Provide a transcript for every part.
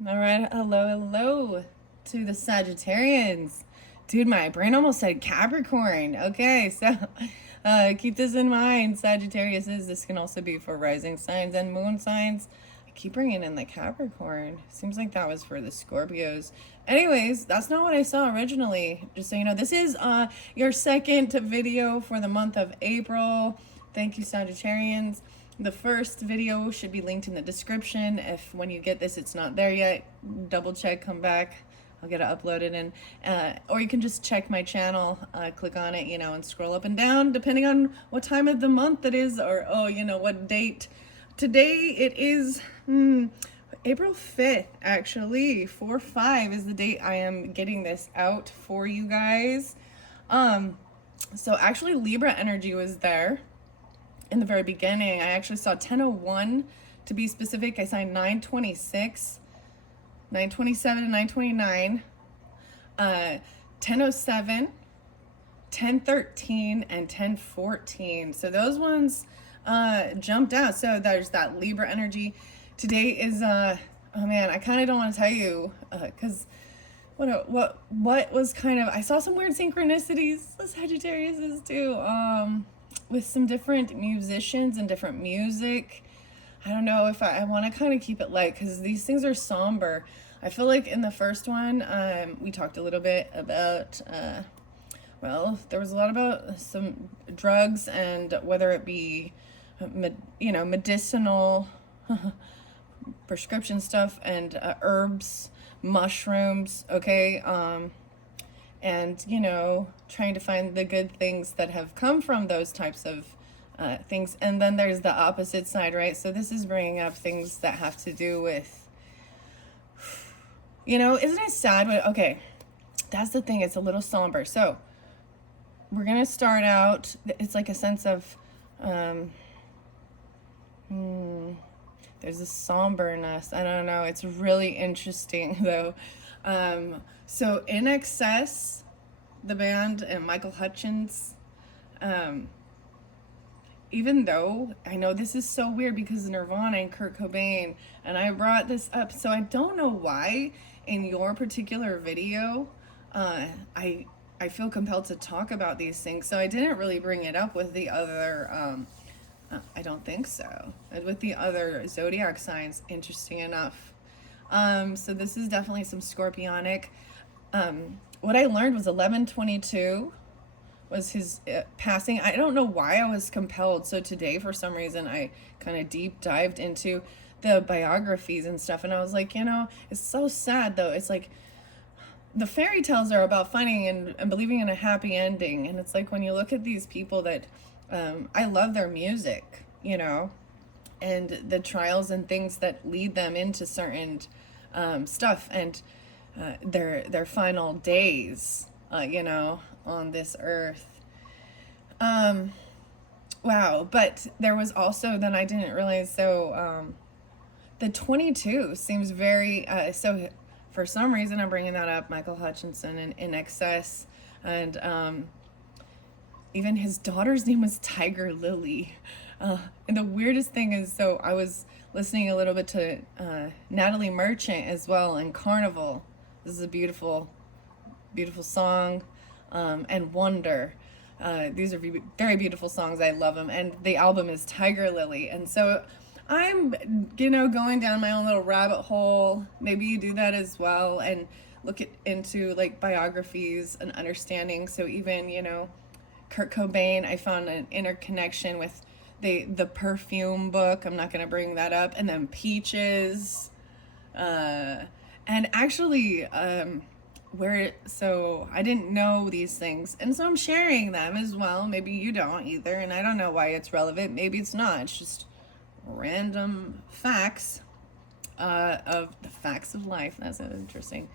All right, hello to the Sagittarians. Dude, my brain almost said Capricorn. Okay, so keep this in mind. Sagittarius this can also be for rising signs and moon signs. I keep bringing in the Capricorn. Seems like that was for the Scorpios. Anyways, that's not what I saw originally. Just so you know, this is your second video for the month of April. Thank you, Sagittarians. The first video should be linked in the description. If when you get this it's not there yet, double check, come back. I'll get it uploaded, and or you can just check my channel, click on it, and scroll up and down depending on what time of the month it is, or what date. Today it is April 5th, actually. 4/5 is the date I am getting this out for you guys. So actually Libra energy was there in the very beginning. I actually saw 1001 to be specific. I signed 926, 927, and 929, 1007, 1013, and 1014. So those ones jumped out. So there's that Libra energy. Today is oh man, I kind of don't want to tell you because what was kind of, I saw some weird synchronicities. The Sagittarius is too. With some different musicians and different music. I don't know if I want to kind of keep it light because these things are somber. I feel like in the first one, we talked a little bit about, well, there was a lot about some drugs and whether it be, medicinal prescription stuff and herbs, mushrooms, okay? And trying to find the good things that have come from those types of things. And then there's the opposite side, right? So this is bringing up things that have to do with, isn't it sad? But okay, that's the thing. It's a little somber. So we're gonna start out. It's like a sense of there's a somberness. I don't know. It's really interesting though. So In Excess, the band, and Michael Hutchins, even though I know this is so weird because Nirvana and Kurt Cobain, and I brought this up, so I don't know why in your particular video, I feel compelled to talk about these things, so I didn't really bring it up with the other, I don't think so, with the other zodiac signs, interesting enough. So this is definitely some scorpionic. What I learned was 11/22 was his passing. I don't know why I was compelled. So today, for some reason, I kind of deep dived into the biographies and stuff. And I was like, it's so sad though. It's like the fairy tales are about finding and believing in a happy ending. And it's like when you look at these people that, I love their music, and the trials and things that lead them into certain stuff, and their final days, on this earth. Wow. But there was also, then I didn't realize, so the 22 seems very, so for some reason I'm bringing that up, Michael Hutchinson and In Excess, and even his daughter's name was Tiger Lily. And the weirdest thing is, so I was listening a little bit to Natalie Merchant as well, and Carnival. This is a beautiful, beautiful song, and Wonder. These are very beautiful songs. I love them. And the album is Tiger Lily. And so I'm, going down my own little rabbit hole. Maybe you do that as well, and look into like biographies and understanding. So even, Kurt Cobain, I found an interconnection with the Perfume book. I'm not going to bring that up. And then Peaches. And actually, so I didn't know these things, and so I'm sharing them as well. Maybe you don't either, and I don't know why it's relevant. Maybe it's not. It's just random facts of the facts of life. That's interesting.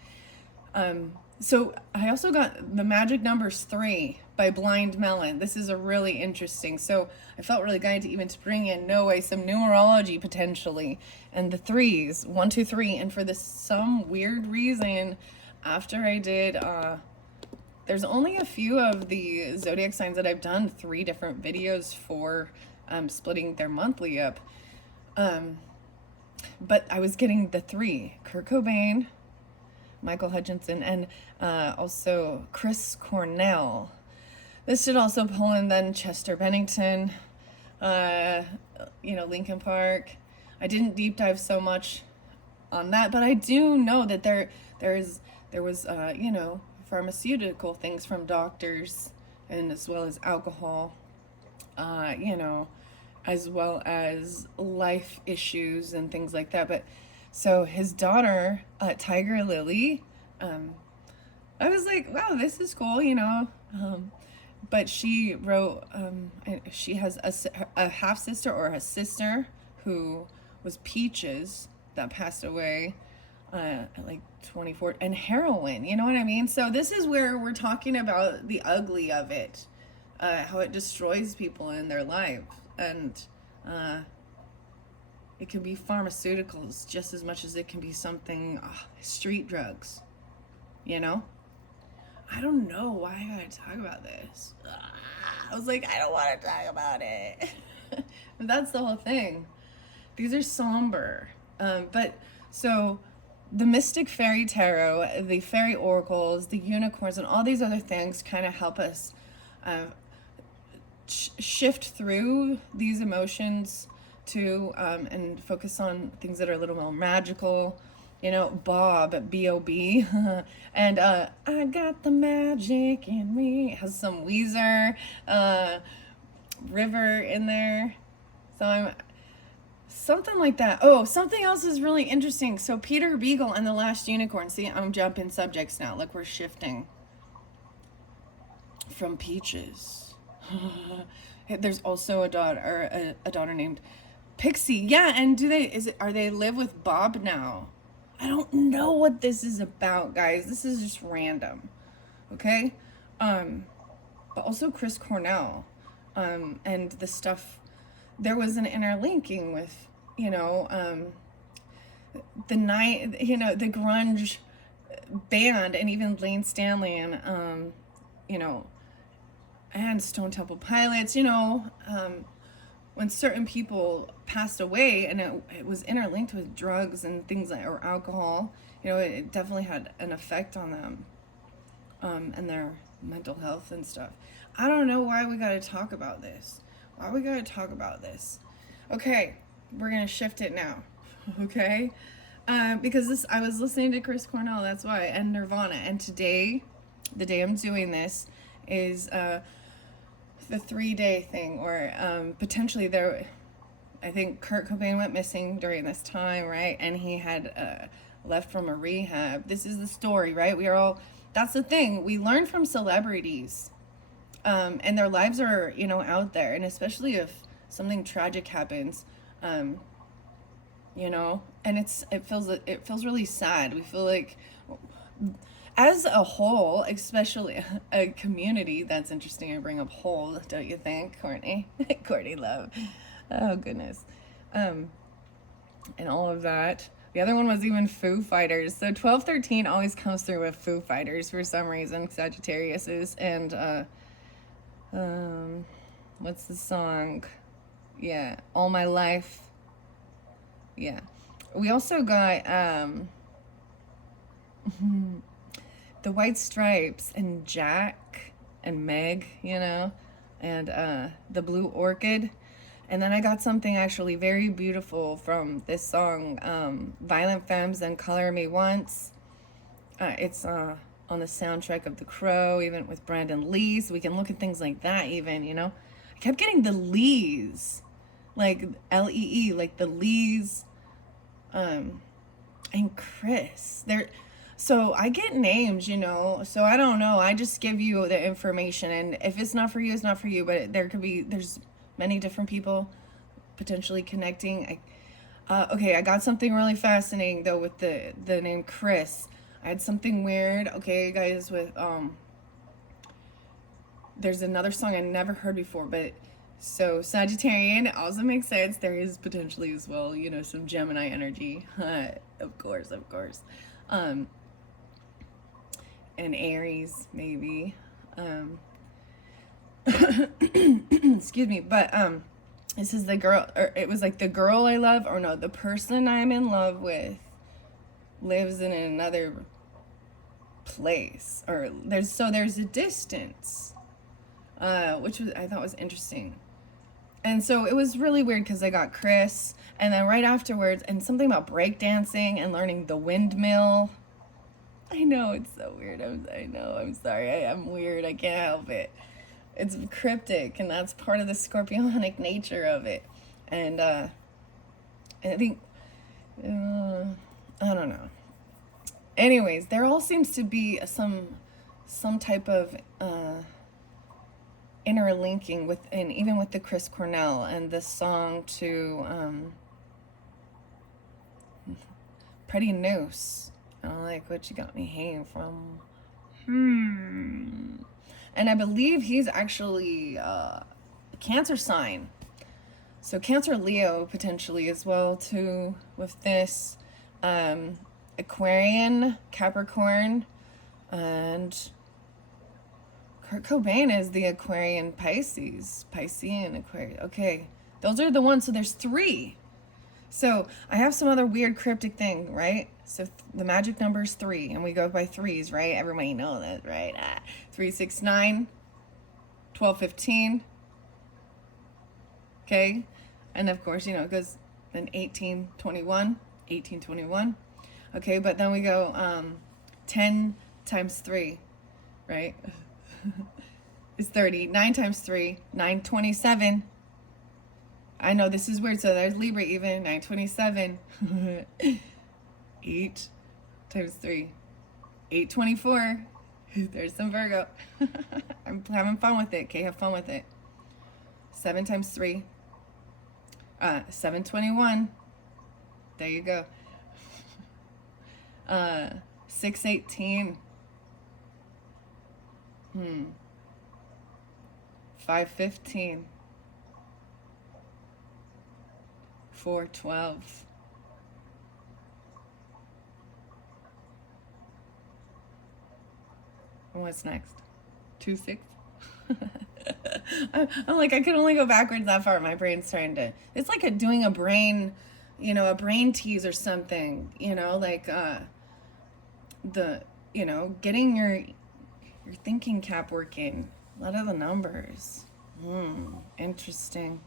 So I also got The Magic Numbers 3 by Blind Melon. This is a really interesting. So I felt really guided to even to bring in some numerology potentially, and the threes, 1, 2, 3. And for some weird reason, after I did, there's only a few of the zodiac signs that I've done 3 different videos for, splitting their monthly up. but I was getting the three: Kurt Cobain, Michael Hutchinson, and also Chris Cornell. This should also pull in then Chester Bennington, Linkin Park. I didn't deep dive so much on that, but I do know that there was pharmaceutical things from doctors, and as well as alcohol, as well as life issues and things like that. But so his daughter, Tiger Lily, I was like, wow, this is cool, but she wrote, she has a half sister or a sister who was Peaches, that passed away at like 24, and heroin, you know what I mean? So this is where we're talking about the ugly of it, how it destroys people in their life. And it can be pharmaceuticals just as much as it can be something, street drugs, I don't know why I gotta talk about this. I was like, I don't want to talk about it. But that's the whole thing. These are somber. But so the Mystic Faery Tarot, the fairy oracles, the unicorns, and all these other things kind of help us shift through these emotions too, and focus on things that are a little more magical. Bob, B-O-B, and I got the magic in me. It has some Weezer, River in there. So I'm something like that. Oh, something else is really interesting. So Peter Beagle and the Last Unicorn. See, I'm jumping subjects now. Look, we're shifting from Peaches. There's also a daughter named Pixie. Yeah, and are they live with Bob now? I don't know what this is about, guys. This is just random. Okay? But also Chris Cornell. And the stuff, there was an interlinking with, the the grunge band, and even Lane Stanley and, and Stone Temple Pilots, when certain people passed away, and it was interlinked with drugs and things or alcohol, it definitely had an effect on them, and their mental health and stuff. I don't know why we got to talk about this. Okay, we're going to shift it now. Okay? Because I was listening to Chris Cornell, that's why, and Nirvana. And today, the day I'm doing this, is the 3-day thing, or potentially I think Kurt Cobain went missing during this time, right? And he had left from a rehab. This is the story, right? That's the thing. We learn from celebrities, and their lives are, out there. And especially if something tragic happens, and it feels really sad. We feel like, as a whole, especially a community, that's interesting to bring up whole, don't you think, Courtney? Courtney love. Oh, goodness. And all of that. The other one was even Foo Fighters. So 1213 always comes through with Foo Fighters for some reason, Sagittarius is. And, what's the song? Yeah, All My Life. Yeah. We also got, the White Stripes and Jack and Meg, and the Blue Orchid. And then I got something actually very beautiful from this song, Violent Femmes and Color Me Once. It's on the soundtrack of The Crow, even with Brandon Lee, so we can look at things like that even, I kept getting the Lees, like L-E-E, like the Lees, and Chris. So I get names, so I don't know. I just give you the information, and if it's not for you, it's not for you, but there's many different people potentially connecting. Okay, I got something really fascinating, though, with the name Chris. I had something weird, okay, guys, with, there's another song I never heard before, but, so Sagittarian also makes sense. There is potentially as well, some Gemini energy, of course, and Aries, maybe, excuse me, but, This is the girl, or it was like the girl I love, or no, the person I'm in love with lives in another place, or there's a distance, which I thought was interesting. And so it was really weird because I got Chris, and then right afterwards, and something about breakdancing and learning the windmill. I know, it's so weird. I know, I'm sorry. I'm weird. I can't help it. It's cryptic, and that's part of the scorpionic nature of it. And I think, I don't know. Anyways, there all seems to be some type of interlinking with, and even with the Chris Cornell and this song to Pretty Noose. I don't like what you got me hanging from. And I believe he's actually a Cancer sign. So Cancer Leo potentially as well too with this. Aquarian, Capricorn, and Kurt Cobain is the Aquarian Piscean Aquarian. Okay, those are the ones. So there's 3. So I have some other weird cryptic thing, right? So the magic number is 3, and we go by 3s, right? Everybody knows that, right? 3, 6, 9, 12, 15. Okay, and of course, it goes then 18, 21, 18, 21. Okay, but then we go 10 times 3, right? Is 30. 9 times 3, 927. I know this is weird. So there's Libra even, 927. 8 times 3, 824. There's some Virgo. I'm having fun with it. Okay, have fun with it. 7 times 3, 721. There you go. 618. 515. 412. What's next? 26. I'm like, I can only go backwards that far. My brain's trying to. It's like doing a brain, a brain tease or something. Like getting your thinking cap working. A lot of the numbers. Interesting.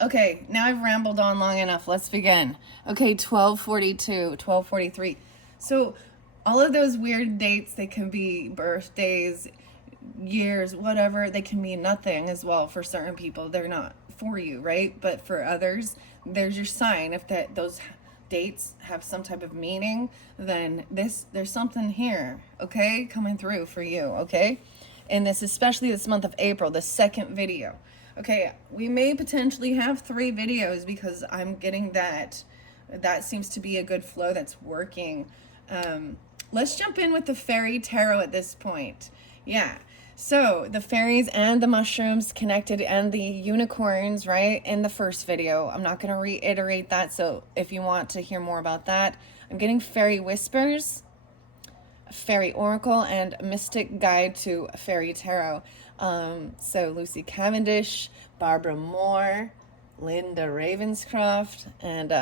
Okay, now I've rambled on long enough. Let's begin. Okay, 1242, 1243. So all of those weird dates, they can be birthdays, years, whatever. They can mean nothing as well for certain people. They're not for you, right? But for others, there's your sign. If those dates have some type of meaning, then there's something here, okay, coming through for you, okay? And this, especially this month of April, the second video. Okay, we may potentially have 3 videos because I'm getting that seems to be a good flow that's working. Let's jump in with the fairy tarot at this point. Yeah, so the fairies and the mushrooms connected and the unicorns, right, in the first video. I'm not going to reiterate that, so if you want to hear more about that, I'm getting fairy whispers, fairy oracle, and mystic guide to fairy tarot. So Lucy Cavendish, Barbara Moore, Linda Ravenscroft, and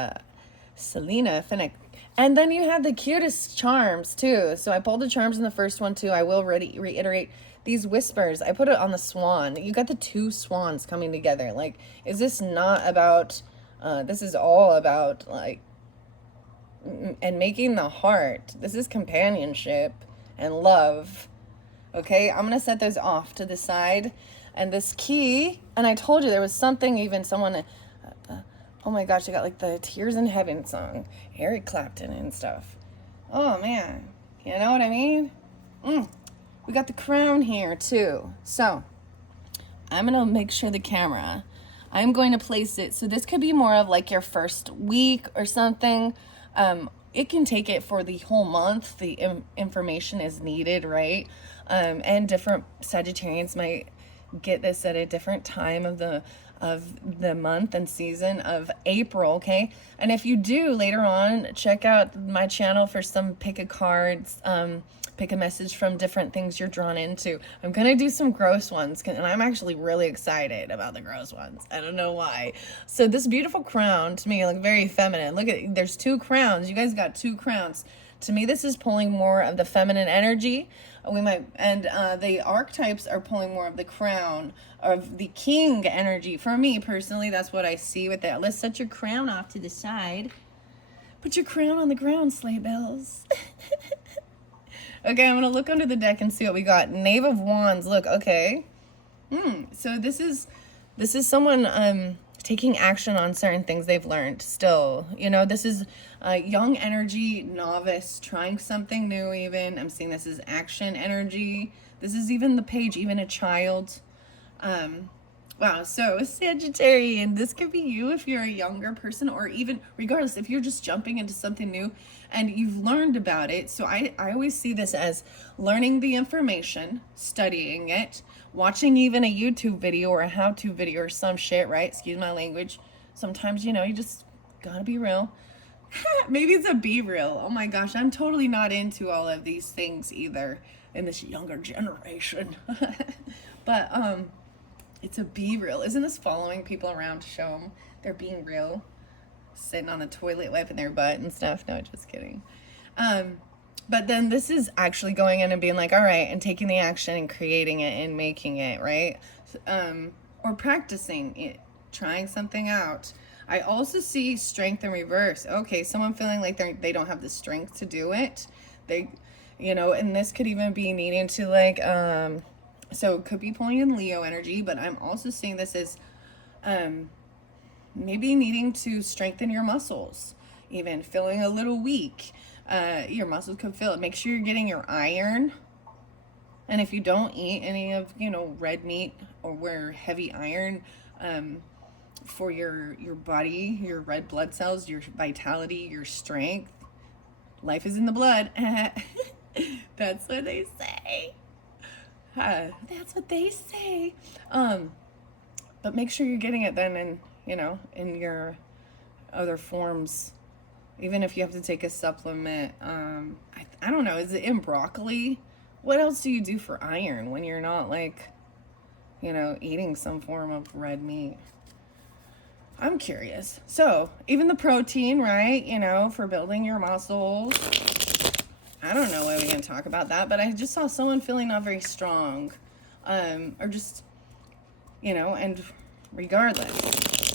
Selena Finnick. And then you have the cutest charms too. So I pulled the charms in the first one too. I will reiterate these whispers. I put it on the swan. You got the 2 swans coming together. Like, is this not about, this is all about like, and making the heart. This is companionship and love. Okay, I'm going to set those off to the side. And this key, and I told you there was something, even someone, oh my gosh, I got like the Tears in Heaven song, Eric Clapton and stuff. Oh man, you know what I mean? We got the crown here too. So I'm going to make sure the camera, I'm going to place it. So this could be more of like your first week or something. It can take it for the whole month. The information is needed, right? And different Sagittarians might get this at a different time of the of the month and season of April, okay? And if you do later on, check out my channel for some pick a cards, pick a message from different things you're drawn into. I'm gonna do some gross ones, and I'm actually really excited about the gross ones. I don't know why. So this beautiful crown, to me, like very feminine. Look at, there's 2 crowns. You guys got 2 crowns. To me, this is pulling more of the feminine energy. We might, and the archetypes are pulling more of the crown, of the king energy. For me personally, that's what I see with that. Let's set your crown off to the side. Put your crown on the ground, sleigh bells. Okay, I'm gonna look under the deck and see what we got. Knave of Wands. Look, okay. So this is someone taking action on certain things they've learned still. You know, this is young energy, novice, trying something new even. I'm seeing this as action energy. This is even the page, even a child. Wow, so Sagittarian, this could be you if you're a younger person, or even regardless, if you're just jumping into something new and you've learned about it. So I always see this as learning the information, studying it, watching even a YouTube video or a how-to video or some shit, right? Excuse my language. Sometimes, you know, you just gotta be real. Maybe it's a be real. Oh my gosh, I'm totally not into all of these things either in this younger generation. But, it's a be real. Isn't this following people around to show them they're being real? Sitting on the toilet wiping their butt and stuff. No, just kidding. But then this is actually going in and being like, all right, and taking the action and creating it and making it, right? Or practicing it, trying something out. I also see strength in reverse. Okay, someone feeling like they don't have the strength to do it. They, you know, and this could even be needing to like, so it could be pulling in Leo energy, but I'm also seeing this as maybe needing to strengthen your muscles, even feeling a little weak. Your muscles could feel it. Make sure you're getting your iron. And if you don't eat any of, you know, red meat or wear heavy iron for your body, your red blood cells, your vitality, your strength, life is in the blood. That's what they say. That's what they say. But make sure you're getting it then in, you know, in your other forms. Even if you have to take a supplement. I don't know, is it in broccoli? What else do you do for iron when you're not like, you know, eating some form of red meat? I'm curious. So even the protein, right? You know, for building your muscles. I don't know why we didn't talk about that, but I just saw someone feeling not very strong. Or just, you know, and regardless,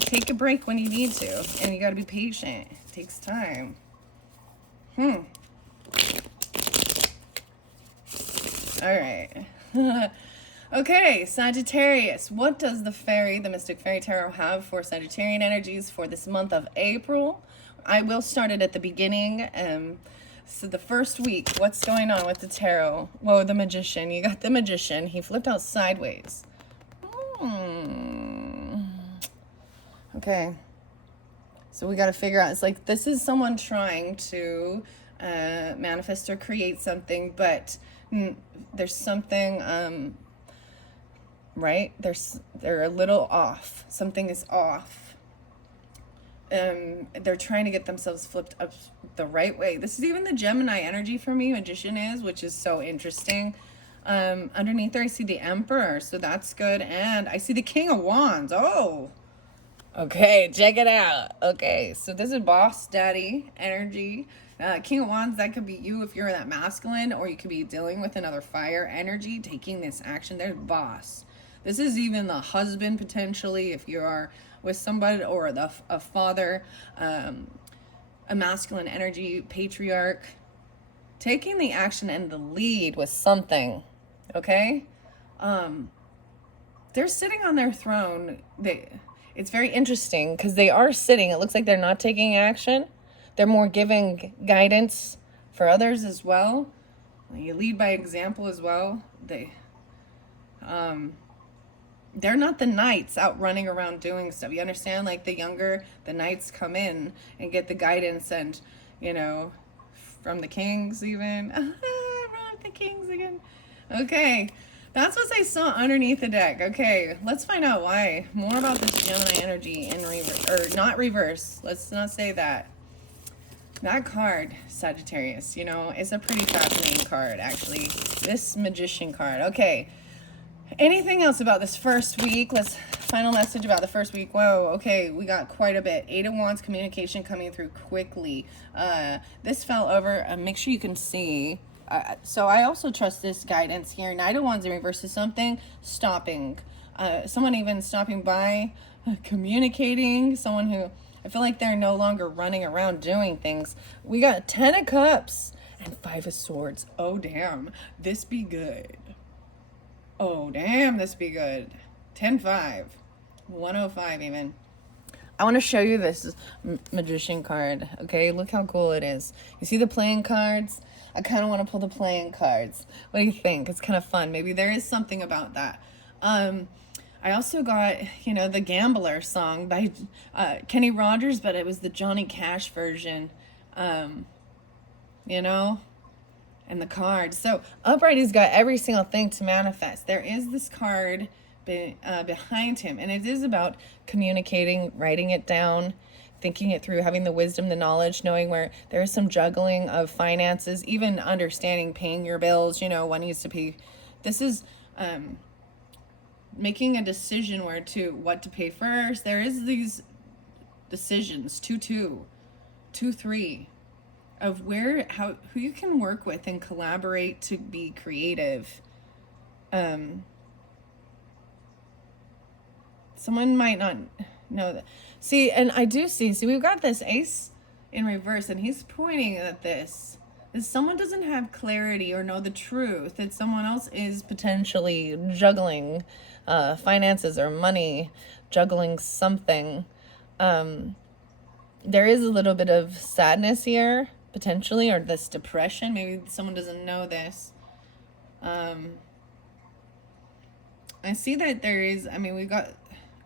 take a break when you need to, and you got to be patient. It takes time. All right. Okay, Sagittarius. What does the Mystic Faery Tarot have for Sagittarian energies for this month of April? I will start it at the beginning. So the first week, what's going on with the tarot? Whoa, the Magician. You got the Magician. He flipped out sideways. Okay. So we got to figure out, it's like this is someone trying to manifest or create something, but there's something, right? They're a little off. Something is off. They're trying to get themselves flipped up the right way. This is even the Gemini energy for me, Magician is, which is so interesting. Underneath there, I see the Emperor, so that's good. And I see the King of Wands. Oh, okay, check it out. Okay, so this is boss daddy energy. King of Wands, that could be you if you're that masculine, or you could be dealing with another fire energy, taking this action. There's boss. This is even the husband, potentially, if you are with somebody, or a father, a masculine energy, patriarch, taking the action and the lead with something, okay? They're sitting on their throne. It's very interesting because they are sitting. It looks like they're not taking action. They're more giving guidance for others as well. You lead by example as well. They're not the knights out running around doing stuff. You understand? Like the knights come in and get the guidance and, you know, from the kings even. I wrote the kings again. Okay. That's what I saw underneath the deck. Okay, let's find out why. More about this Gemini energy in reverse, or not reverse. Let's not say that. That card, Sagittarius, you know, is a pretty fascinating card, actually. This Magician card. Okay. Anything else about this first week? Let's final message about the first week. Whoa, okay, we got quite a bit. 8 of Wands, communication coming through quickly. This fell over. Make sure you can see. So I also trust this guidance here. Knight of Wands in reverse is something stopping. Someone even stopping by, communicating. Someone who, I feel like they're no longer running around doing things. We got 10 of Cups and 5 of Swords. Oh, damn. This be good. Oh, damn, this be good. 10-5. 105 even. I want to show you this Magician card. Okay, look how cool it is. You see the playing cards? I kind of want to pull the playing cards. What do you think? It's kind of fun. Maybe there is something about that. I also got, you know, the Gambler song by Kenny Rogers, but it was the Johnny Cash version. You know? And the cards. So Upright has got every single thing to manifest. There is this card behind him, and it is about communicating, writing it down, thinking it through, having the wisdom, the knowledge, knowing where there is some juggling of finances, even understanding paying your bills, you know, what needs to pay. This is making a decision what to pay first. There is these decisions, 2-2, 2-3. Of who you can work with and collaborate to be creative. Someone might not know that. See, and I do see, we've got this Ace in reverse, and he's pointing at this. That someone doesn't have clarity or know the truth, that someone else is potentially juggling finances or money, juggling something. There is a little bit of sadness here, potentially, or this depression. Maybe someone doesn't know this. I see that there is, I mean, we've got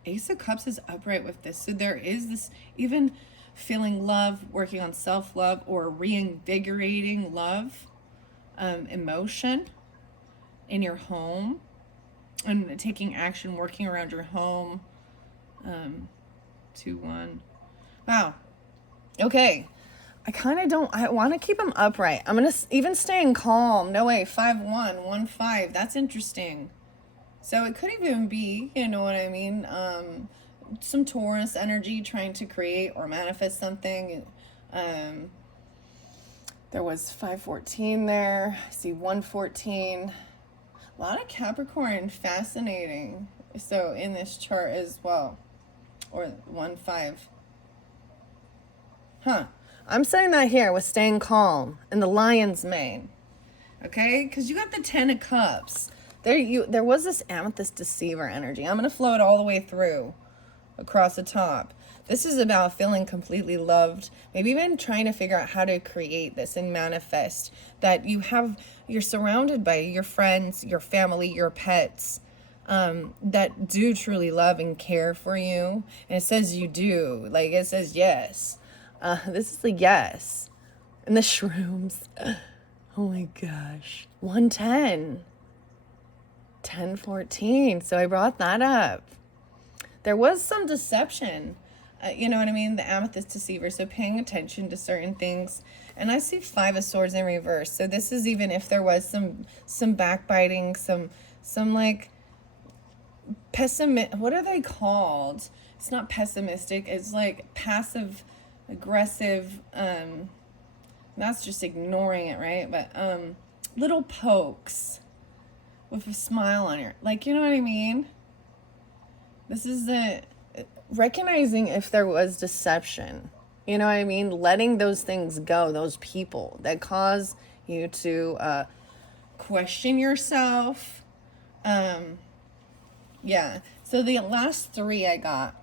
Ace of Cups is upright with this. So there is this even feeling love, working on self-love, or reinvigorating love, emotion in your home, and taking action, working around your home. 2-1. Wow. Okay. I want to keep them upright. I'm going to even staying calm. No way. 5-1, 1-5. That's interesting. So it could even be, you know what I mean? Some Taurus energy trying to create or manifest something. There was 5-14 there. I see 1-14. A lot of Capricorn. Fascinating. So in this chart as well. Or 1-5. Huh. I'm saying that here with staying calm and the lion's mane. Okay? Because you got the 10 of Cups. There was this Amethyst Deceiver energy. I'm going to flow it all the way through, across the top. This is about feeling completely loved. Maybe even trying to figure out how to create this and manifest. That you're surrounded by your friends, your family, your pets, that do truly love and care for you. And it says you do. Like, it says yes. This is the yes. And the shrooms. Oh my gosh. 110. 10-14. So I brought that up. There was some deception. You know what I mean? The Amethyst Deceiver. So paying attention to certain things. And I see 5 of Swords in reverse. So this is even if there was some backbiting, some like what are they called? It's not pessimistic. It's like passive aggressive. That's just ignoring it, right? But little pokes with a smile on your, like, you know what I mean? This is the recognizing if there was deception. You know what I mean? Letting those things go, those people that cause you to question yourself. Yeah. So the last 3 I got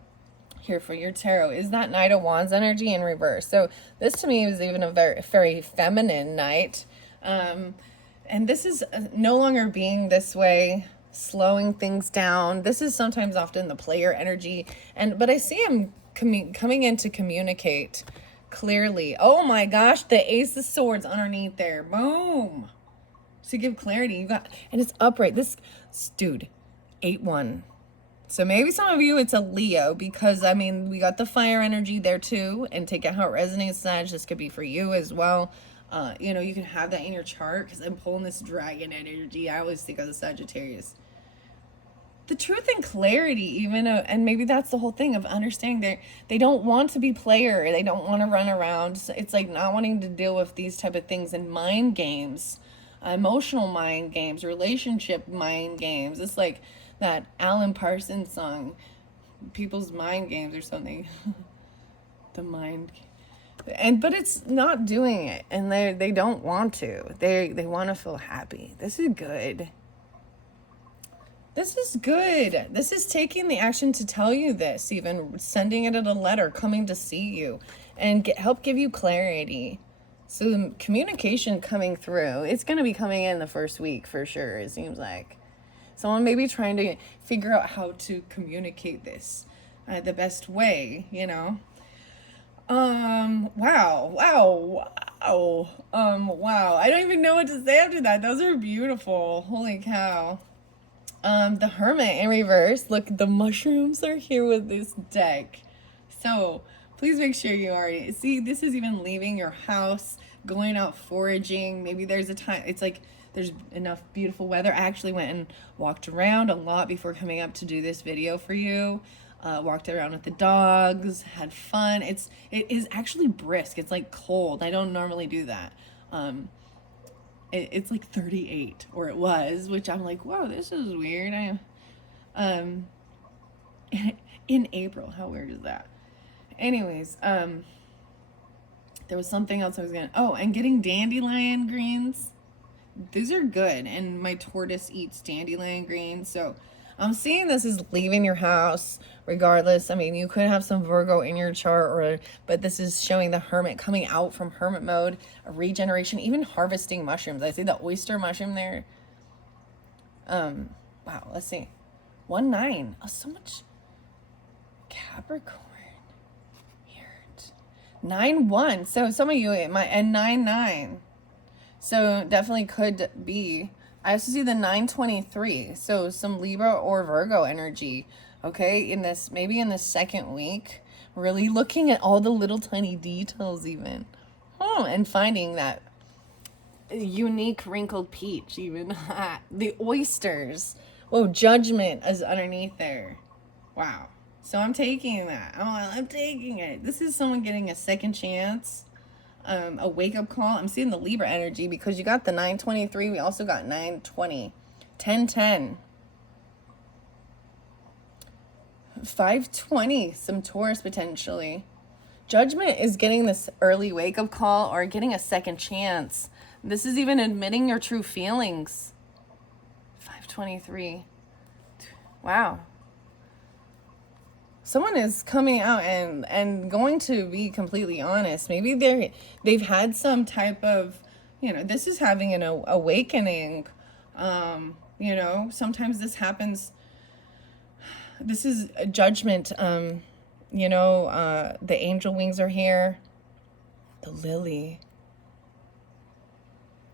here for your tarot is that Knight of Wands energy in reverse. So this to me is even a very feminine knight. And this is no longer being this way, slowing things down. This is sometimes often the player energy. But I see him coming in to communicate clearly. Oh my gosh, the Ace of Swords underneath there. Boom. to give clarity. You got, and it's upright. This dude, 8-1. So maybe some of you, it's a Leo, because, I mean, we got the fire energy there too, and take it how it resonates, Sag. This could be for you as well. You know, you can have that in your chart, because I'm pulling this dragon energy. I always think of the Sagittarius. The truth and clarity, even, and maybe that's the whole thing of understanding they don't want to be player. They don't want to run around. It's like not wanting to deal with these type of things and mind games, emotional mind games, relationship mind games. It's like that Alan Parsons song, People's Mind Games or something. The mind, but it's not doing it, and they don't want to. They want to feel happy. This is good. This is good. This is taking the action to tell you this, even sending it in a letter, coming to see you, and help give you clarity. So the communication coming through, it's going to be coming in the first week for sure, it seems like. Someone may be trying to figure out how to communicate this the best way, you know. Wow. I don't even know what to say after that. Those are beautiful. Holy cow. The Hermit in reverse. Look, the mushrooms are here with this deck. So please make sure you are, see, this is even leaving your house, going out foraging. Maybe there's a time, it's like there's enough beautiful weather. I actually went and walked around a lot before coming up to do this video for you. Walked around with the dogs, had fun. It is actually brisk. It's like cold. I don't normally do that. It's like 38, or it was, which I'm like, whoa, this is weird. In April, how weird is that? Anyways, there was something else I was gonna, and getting dandelion greens. These are good, and my tortoise eats dandelion greens, so I'm seeing this is leaving your house regardless. I mean, you could have some Virgo in your chart, but this is showing the Hermit coming out from hermit mode, a regeneration, even harvesting mushrooms. I see the oyster mushroom there. Wow, let's see. 1-9. Oh, so much Capricorn. Weird. 9-1. So some of you, and 9-9. So definitely could be. I also see the 923, so some Libra or Virgo energy, okay, in this, maybe in the second week, really looking at all the little tiny details even, and finding that unique wrinkled peach even, the oysters, judgment is underneath there, wow, so I'm taking that, I'm taking it. This is someone getting a second chance. A wake-up call. I'm seeing the Libra energy because you got the 923. We also got 920. 1010. 520. Some Taurus potentially. Judgment is getting this early wake-up call or getting a second chance. This is even admitting your true feelings. 523. Wow. Someone is coming out and going to be completely honest. Maybe they've had some type of, this is having an awakening. Sometimes this happens. This is a judgment. The angel wings are here. The lily.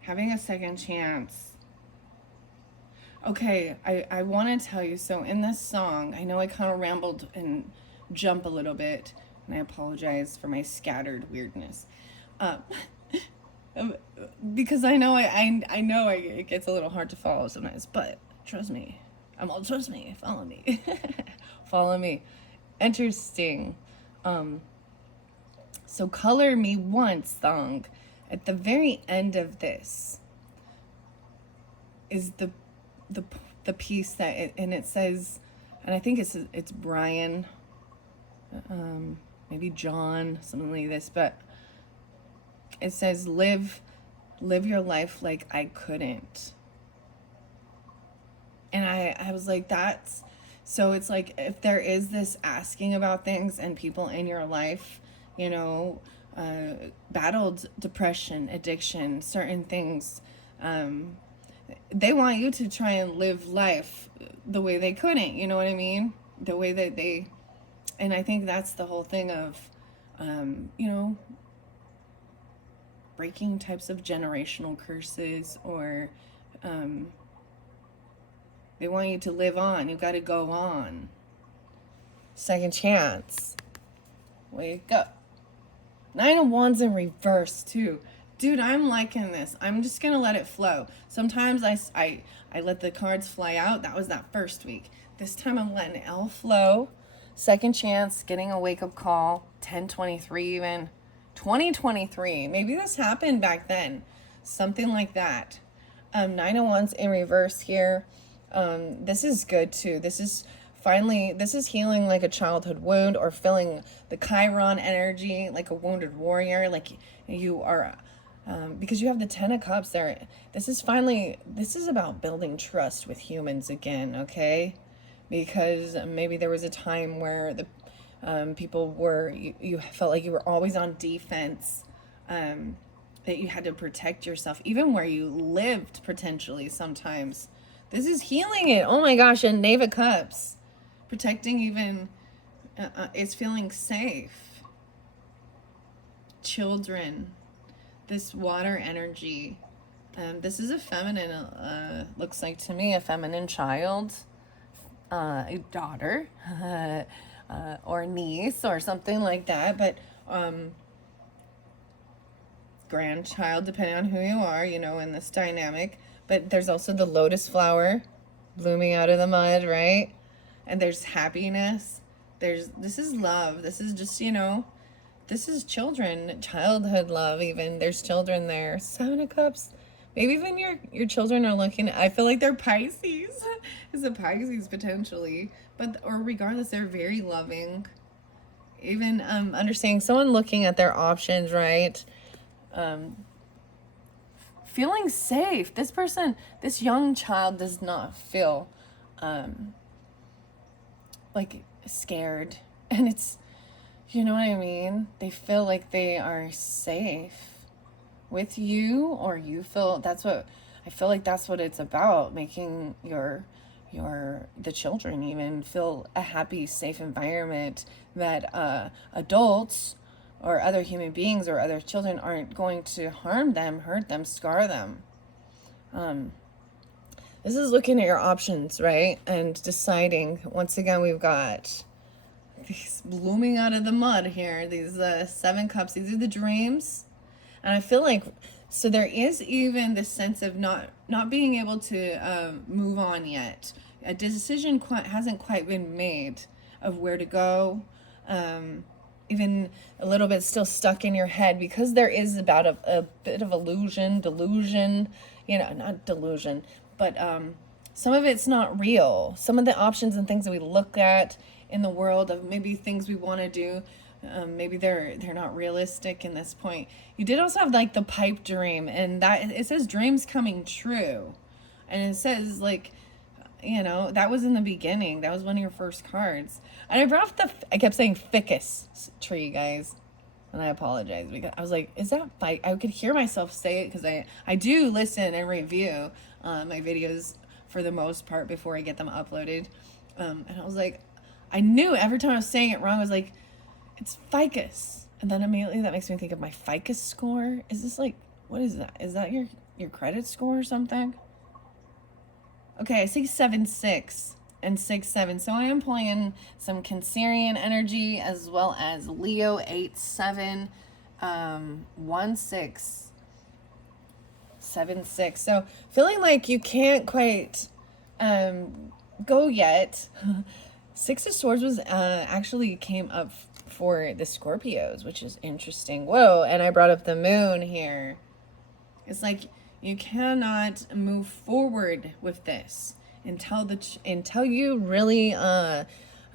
Having a second chance. Okay, I want to tell you, so in this song, I know I kind of rambled and jump a little bit, and I apologize for my scattered weirdness. Because I know it gets a little hard to follow sometimes, but trust me, follow me. Follow me. Interesting. So Color Me Once song, at the very end of this, is the piece that it says, and I think it's Brian, maybe John, something like this, but it says live your life like I couldn't. And I was like, that's, so it's like, if there is this asking about things and people in your life, battled depression, addiction, certain things, they want you to try and live life the way they couldn't, you know what I mean? The way that they, and I think that's the whole thing of, breaking types of generational curses, or, They want you to live on. You've got to go on. Second chance. Wake up. 9 of Wands in reverse, too. Dude, I'm liking this. I'm just going to let it flow. Sometimes I let the cards fly out. That was that first week. This time I'm letting it all flow. Second chance, getting a wake-up call. 1023 even. 2023. Maybe this happened back then. Something like that. 9 of Wands in reverse here. This is good, too. This is healing like a childhood wound, or feeling the Chiron energy like a wounded warrior, like you are, because you have the 10 of Cups there. This is about building trust with humans again, okay? Because maybe there was a time where the people were, you felt like you were always on defense, that you had to protect yourself, even where you lived potentially sometimes. This is healing it. Oh my gosh, and Knave of Cups. Protecting even, is feeling safe. Children. This water energy. This is a feminine, looks like to me, a feminine child. A daughter. Or niece or something like that. But, grandchild, depending on who you are, you know, in this dynamic. But there's also the lotus flower blooming out of the mud, right? And there's happiness. This is love. This is just, you know, this is children, childhood love even. There's children there. 7 of Cups. Maybe even your children are looking, I feel like they're Pisces. It's a Pisces potentially. But, or regardless, they're very loving. Even understanding someone looking at their options, right? Feeling safe. This young child does not feel like scared, and it's, you know what I mean? They feel like they are safe with you, or you feel, I feel like that's what it's about, making the children even feel a happy, safe environment that adults or other human beings or other children aren't going to harm them, hurt them, scar them. This is looking at your options, right? And deciding. Once again, we've got these blooming out of the mud here. These 7 Cups. These are the dreams. And I feel like, so there is even this sense of not being able to move on yet. A decision hasn't quite been made of where to go. Even a little bit still stuck in your head, because there is about a bit of delusion, you know, not delusion, but some of it's not real. Some of the options and things that we look at in the world of maybe things we want to do, maybe they're not realistic in this point. You did also have like the pipe dream, and that it says dreams coming true, and it says like, you know, that was in the beginning. That was one of your first cards. And I brought up I kept saying ficus tree, guys. And I apologize, because I was like, is that I could hear myself say it, because I do listen and review my videos for the most part before I get them uploaded. And I was like, I knew every time I was saying it wrong, I was like, it's ficus. And then immediately that makes me think of my ficus score. Is this like, what is that? Is that your credit score or something? Okay, I see 7-6 and 6-7. So I am pulling in some Cancerian energy, as well as Leo 8-7, 1-6, 7-6. So feeling like you can't quite go yet. 6 of Swords was actually came up for the Scorpios, which is interesting. Whoa, and I brought up the moon here. It's like you cannot move forward with this until you really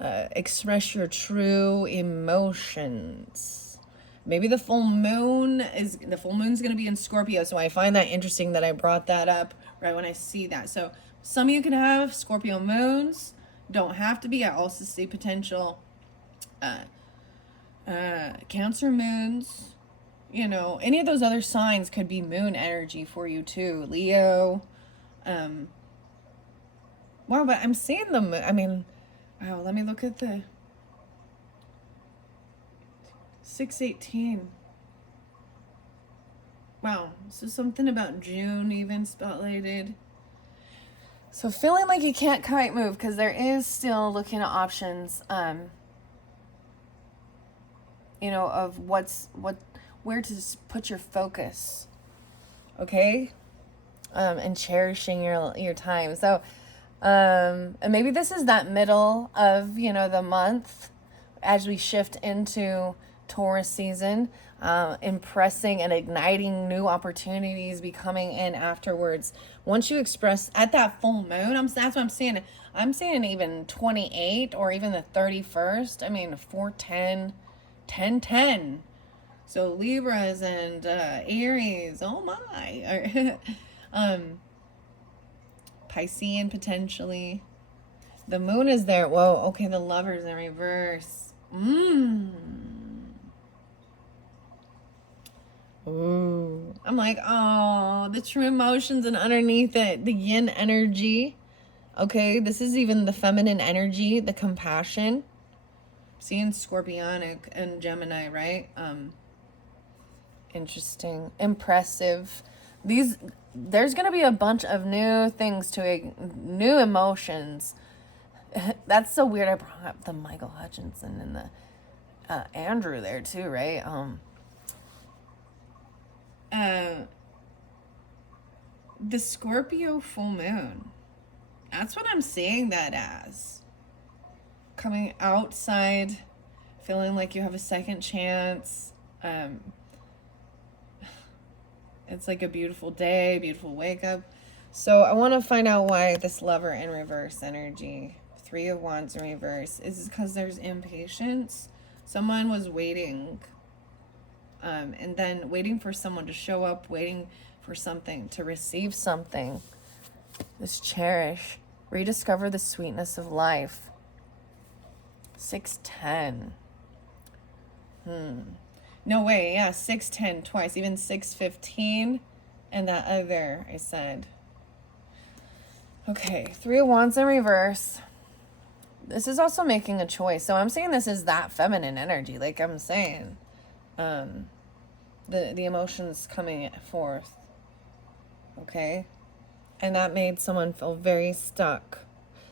express your true emotions. Maybe the full moon's going to be in Scorpio, so I find that interesting that I brought that up right when I see that. So some of you can have Scorpio moons, don't have to be. I also see potential Cancer moons. You know, any of those other signs could be moon energy for you too. Leo. Wow, but I'm seeing the moon. I mean, wow, let me look at the 6/18. Wow, so something about June even spotlighted. So feeling like you can't quite move because there is still looking at options, you know, of where to put your focus, okay? And cherishing your time. So, and maybe this is that middle of, you know, the month as we shift into Taurus season, impressing and igniting new opportunities be coming in afterwards. Once you express at that full moon, that's what I'm saying. I'm saying even 28 or even the 31st. I mean, 410, 1010. So Libras and Aries, oh my. Piscean potentially. The moon is there. Whoa, okay, the Lover's in reverse. Ooh. I'm like, oh, the true emotions and underneath it, the yin energy. Okay, this is even the feminine energy, the compassion. Seeing Scorpionic and Gemini, right? Interesting. Impressive. There's going to be a bunch of new things new emotions. That's so weird. I brought up the Michael Hutchinson and the Andrew there too, right? The Scorpio full moon. That's what I'm saying that as. Coming outside, feeling like you have a second chance. It's like a beautiful day, beautiful wake up. So I want to find out why this Lover in reverse energy, 3 of Wands in reverse, is because there's impatience. Someone was waiting, and then waiting for someone to show up, waiting for something, to receive something. This cherish, rediscover the sweetness of life. 610. No way, yeah, 610 twice, even 615, and that other, I said. Okay, 3 of Wands in reverse. This is also making a choice. So I'm saying this is that feminine energy, like I'm saying. The emotions coming forth. Okay? And that made someone feel very stuck.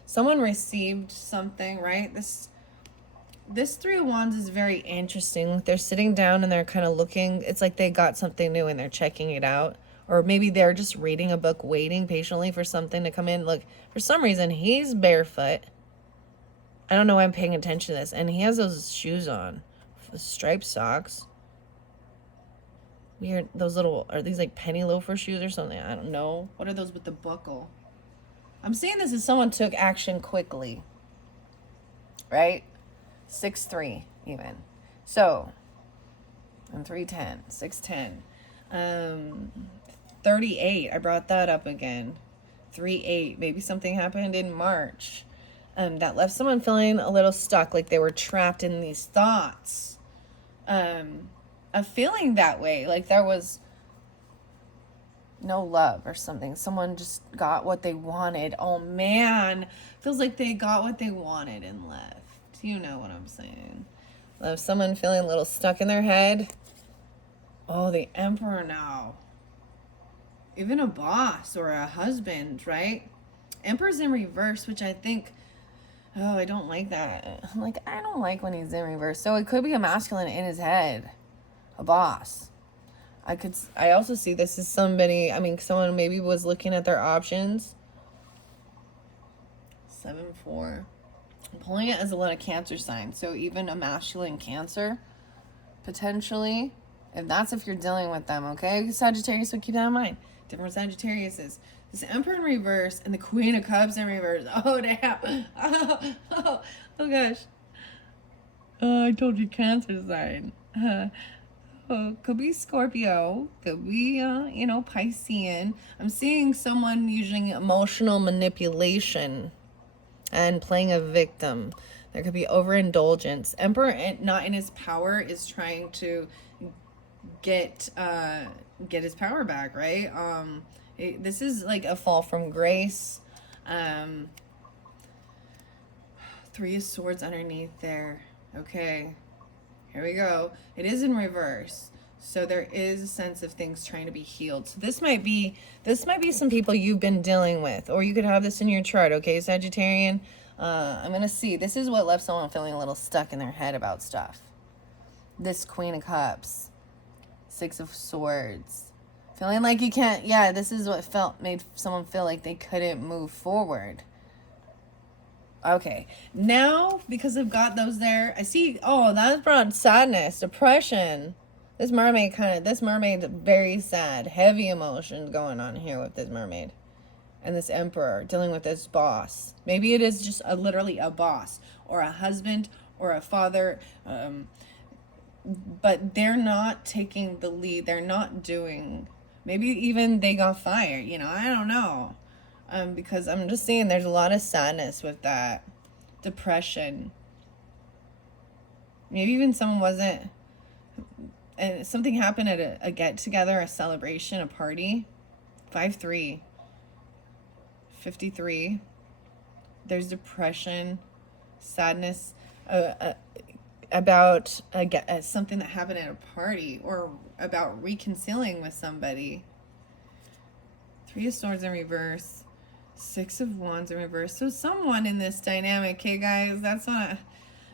Someone received something, right? This 3 of Wands is very interesting. They're sitting down and they're kind of looking. It's like they got something new and they're checking it out. Or maybe they're just reading a book, waiting patiently for something to come in. Look, for some reason, he's barefoot. I don't know why I'm paying attention to this. And he has those shoes on. The striped socks. Weird. Those little, are these like penny loafer shoes or something? I don't know. What are those with the buckle? I'm saying this as someone took action quickly. Right? 6-3 even. So, and 310, 610. 38, I brought that up again. 3-8, maybe something happened in March. That left someone feeling a little stuck, like they were trapped in these thoughts. Of feeling that way, like there was no love or something. Someone just got what they wanted. Oh man, feels like they got what they wanted and left. You know what I'm saying. Love someone feeling a little stuck in their head. Oh, the Emperor now. Even a boss or a husband, right? Emperor's in reverse, which I think, oh, I don't like that. I'm like, I don't like when he's in reverse. So it could be a masculine in his head. A boss. I also see this as somebody, someone maybe was looking at their options. 7-4. I'm pulling it as a lot of Cancer signs. So even a masculine Cancer, potentially. If you're dealing with them, okay? Sagittarius, so keep that in mind. Different Sagittariuses. This Emperor in reverse and the Queen of Cups in reverse. Oh, damn. Oh gosh. I told you Cancer sign. Could be Scorpio. Could be, Piscean. I'm seeing someone using emotional manipulation and playing a victim. There could be overindulgence. Emperor, not in his power, is trying to get his power back, right? This is like a fall from grace. 3 of Swords underneath there. Okay, here we go. It is in reverse. So there is a sense of things trying to be healed. So this might be some people you've been dealing with, or you could have this in your chart, okay, Sagittarian? I'm going to see. This is what left someone feeling a little stuck in their head about stuff. This Queen of Cups, Six of Swords, feeling like you can't, yeah, this is what made someone feel like they couldn't move forward. Okay, now, because I've got those there, I see, oh, that brought sadness, depression. This mermaid very sad, heavy emotions going on here with this mermaid. And this emperor dealing with this boss. Maybe it is just literally a boss or a husband or a father, but they're not taking the lead. They're not doing, maybe even they got fired, you know, I don't know. Because I'm just seeing there's a lot of sadness with that, depression. Maybe even someone wasn't, and something happened at a get-together, a celebration, a party. 5-3. 53. There's depression, sadness about something that happened at a party, or about reconciling with somebody. 3 of Swords in reverse, 6 of Wands in reverse. So someone in this dynamic, okay, guys, that's not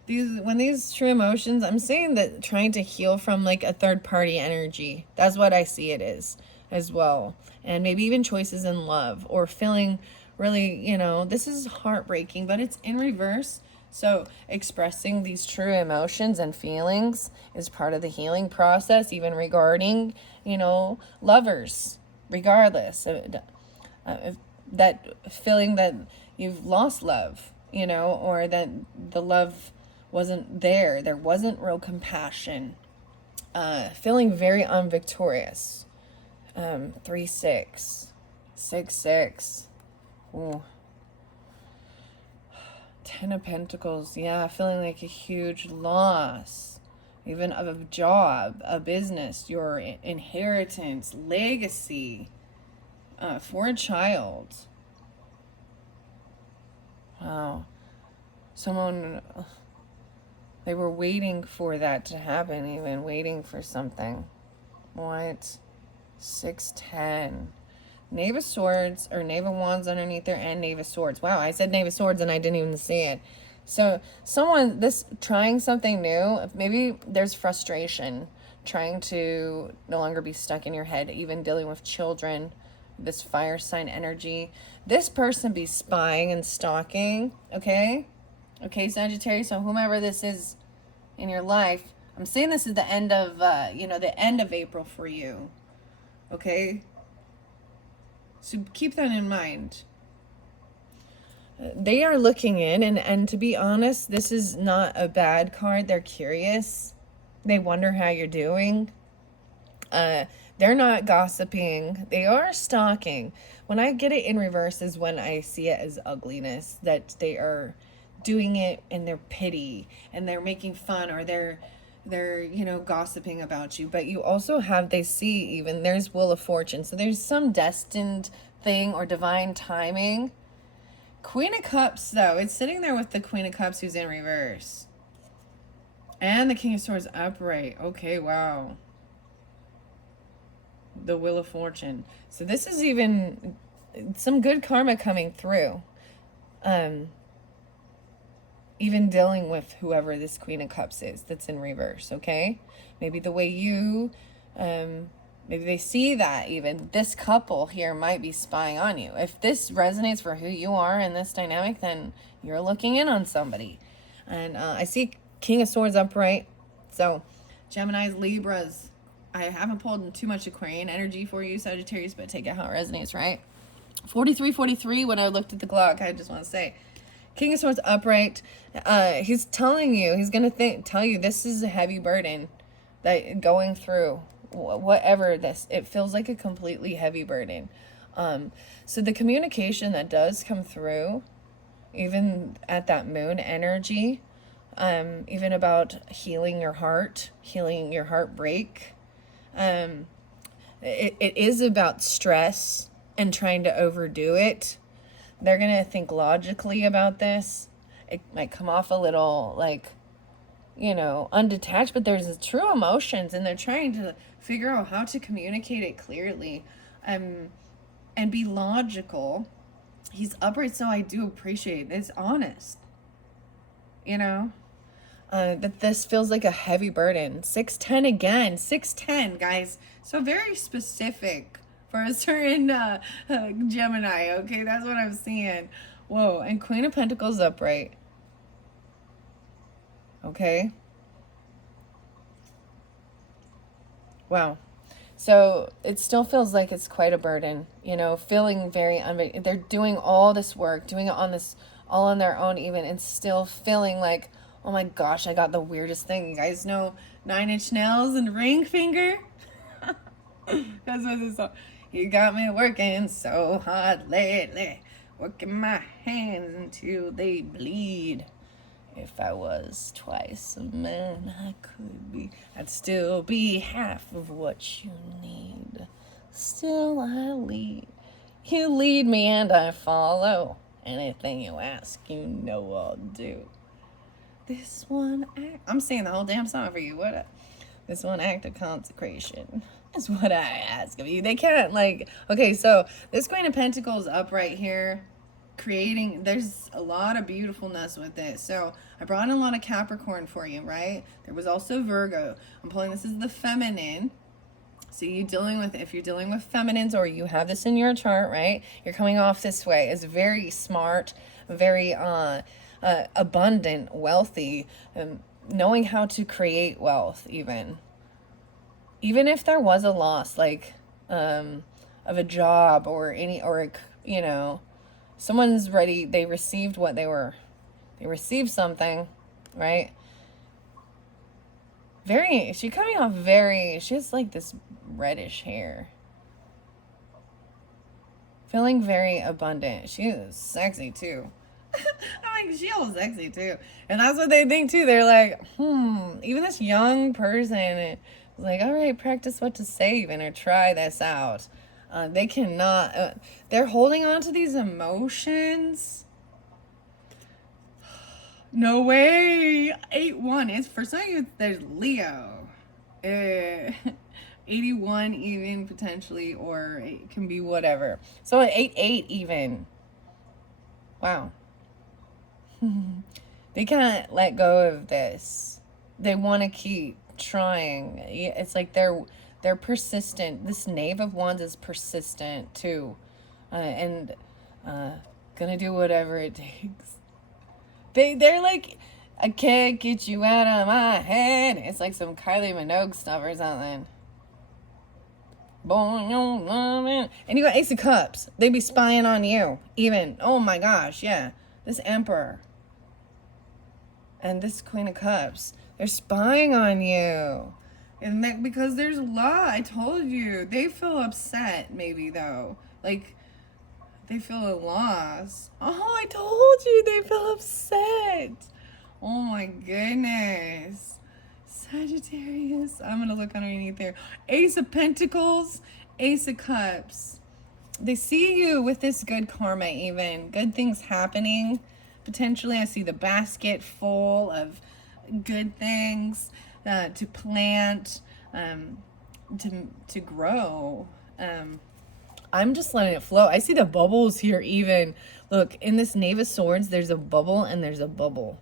when these true emotions, I'm saying that trying to heal from like a third party energy. That's what I see it is as well. And maybe even choices in love, or feeling really, you know, this is heartbreaking, but it's in reverse. So expressing these true emotions and feelings is part of the healing process, even regarding, you know, lovers, regardless of that feeling that you've lost love, you know, or that the love wasn't there. There wasn't real compassion. Feeling very unvictorious. 3-6. 6-6. Ooh. 10 of Pentacles. Yeah, feeling like a huge loss. Even of a job, a business, your inheritance, legacy. For a child. Wow. Someone, they were waiting for that to happen, even waiting for something. What? 6-10. Knave of Swords, or Knave of Wands underneath there, and Knave of Swords. Wow, I said Knave of Swords and I didn't even see it. So someone, trying something new, maybe there's frustration, trying to no longer be stuck in your head, even dealing with children, this fire sign energy. This person be spying and stalking, okay? Okay, Sagittarius, so whomever this is in your life, I'm saying this is the end of, the end of April for you, okay? So keep that in mind. They are looking in, and to be honest, this is not a bad card. They're curious. They wonder how you're doing. They're not gossiping. They are stalking. When I get it in reverse is when I see it as ugliness, that they are doing it in their pity, and they're making fun, or they're gossiping about you. But you also have, they see even, there's Wheel of Fortune. So there's some destined thing or divine timing. Queen of Cups, though, it's sitting there with the Queen of Cups who's in reverse. And the King of Swords upright. Okay, wow. The Wheel of Fortune. So this is even some good karma coming through. Even dealing with whoever this Queen of Cups is that's in reverse, okay? Maybe the way you, maybe they see that even. This couple here might be spying on you. If this resonates for who you are in this dynamic, then you're looking in on somebody. And I see King of Swords upright. So, Geminis, Libras. I haven't pulled too much Aquarian energy for you, Sagittarius, but take it how it resonates, right? 43, when I looked at the clock, I just want to say, King of Swords upright. He's telling you, he's going to tell you this is a heavy burden that going through whatever this, it feels like a completely heavy burden. So the communication that does come through, even at that moon energy, even about healing your heart, healing your heartbreak. It is about stress and trying to overdo it. They're going to think logically about this. It might come off a little like you know, undetached, but there's true emotions, and they're trying to figure out how to communicate it clearly, and be logical. He's upright, so I do appreciate it. It's honest, you know. But this feels like a heavy burden. 610 again. 610, guys. So very specific for a certain Gemini, okay? That's what I'm seeing. Whoa, and Queen of Pentacles upright. Okay. Wow. So it still feels like it's quite a burden, you know, feeling very, they're doing all this work, doing it on this, all on their own even, and still feeling like, oh my gosh, I got the weirdest thing. You guys know 9-inch nails and ring finger? That's what this song. You got me working so hard lately, working my hands until they bleed. If I was twice a man, I could be, I'd still be half of what you need. Still I lead. You lead me and I follow. Anything you ask, you know I'll do. This one act, I'm singing the whole damn song for you. What? This one act of consecration is what I ask of you. They can't, like, okay, so this Queen of Pentacles upright here, creating, there's a lot of beautifulness with it. So I brought in a lot of Capricorn for you, right? There was also Virgo. I'm pulling, this is the feminine. So you dealing with, if you're dealing with feminines, or you have this in your chart, right? You're coming off this way as very smart, very abundant, wealthy, knowing how to create wealth, even if there was a loss, like of a job or any, or, you know, someone's ready, they received what they received something, right? She coming off very, she has like this reddish hair. Feeling very abundant. She is sexy too. I'm like, she all sexy too. And that's what they think too. They're like, even this young person is like, all right, practice what to say even, or try this out. They cannot, they're holding on to these emotions. No way. 8-1. It's for some of you, there's Leo. 81 even potentially, or it can be whatever. So 8-8 even. Wow. They can't let go of this. They want to keep trying. It's like they're persistent. This Knave of Wands is persistent too, and gonna do whatever it takes. They're like, I can't get you out of my head. It's like some Kylie Minogue stuff or something. And you got Ace of Cups. They be spying on you. Even, oh my gosh, yeah. This Emperor. And this Queen of Cups. They're spying on you. And that, because there's a lot, I told you. They feel upset, maybe, though. Like, they feel a loss. Oh, I told you they feel upset. Oh my goodness. Sagittarius. I'm going to look underneath there. Ace of Pentacles, Ace of Cups. They see you with this good karma even. Good things happening. Potentially, I see the basket full of good things to plant, to grow. I'm just letting it flow. I see the bubbles here even. Look, in this Knave of Swords, there's a bubble and there's a bubble.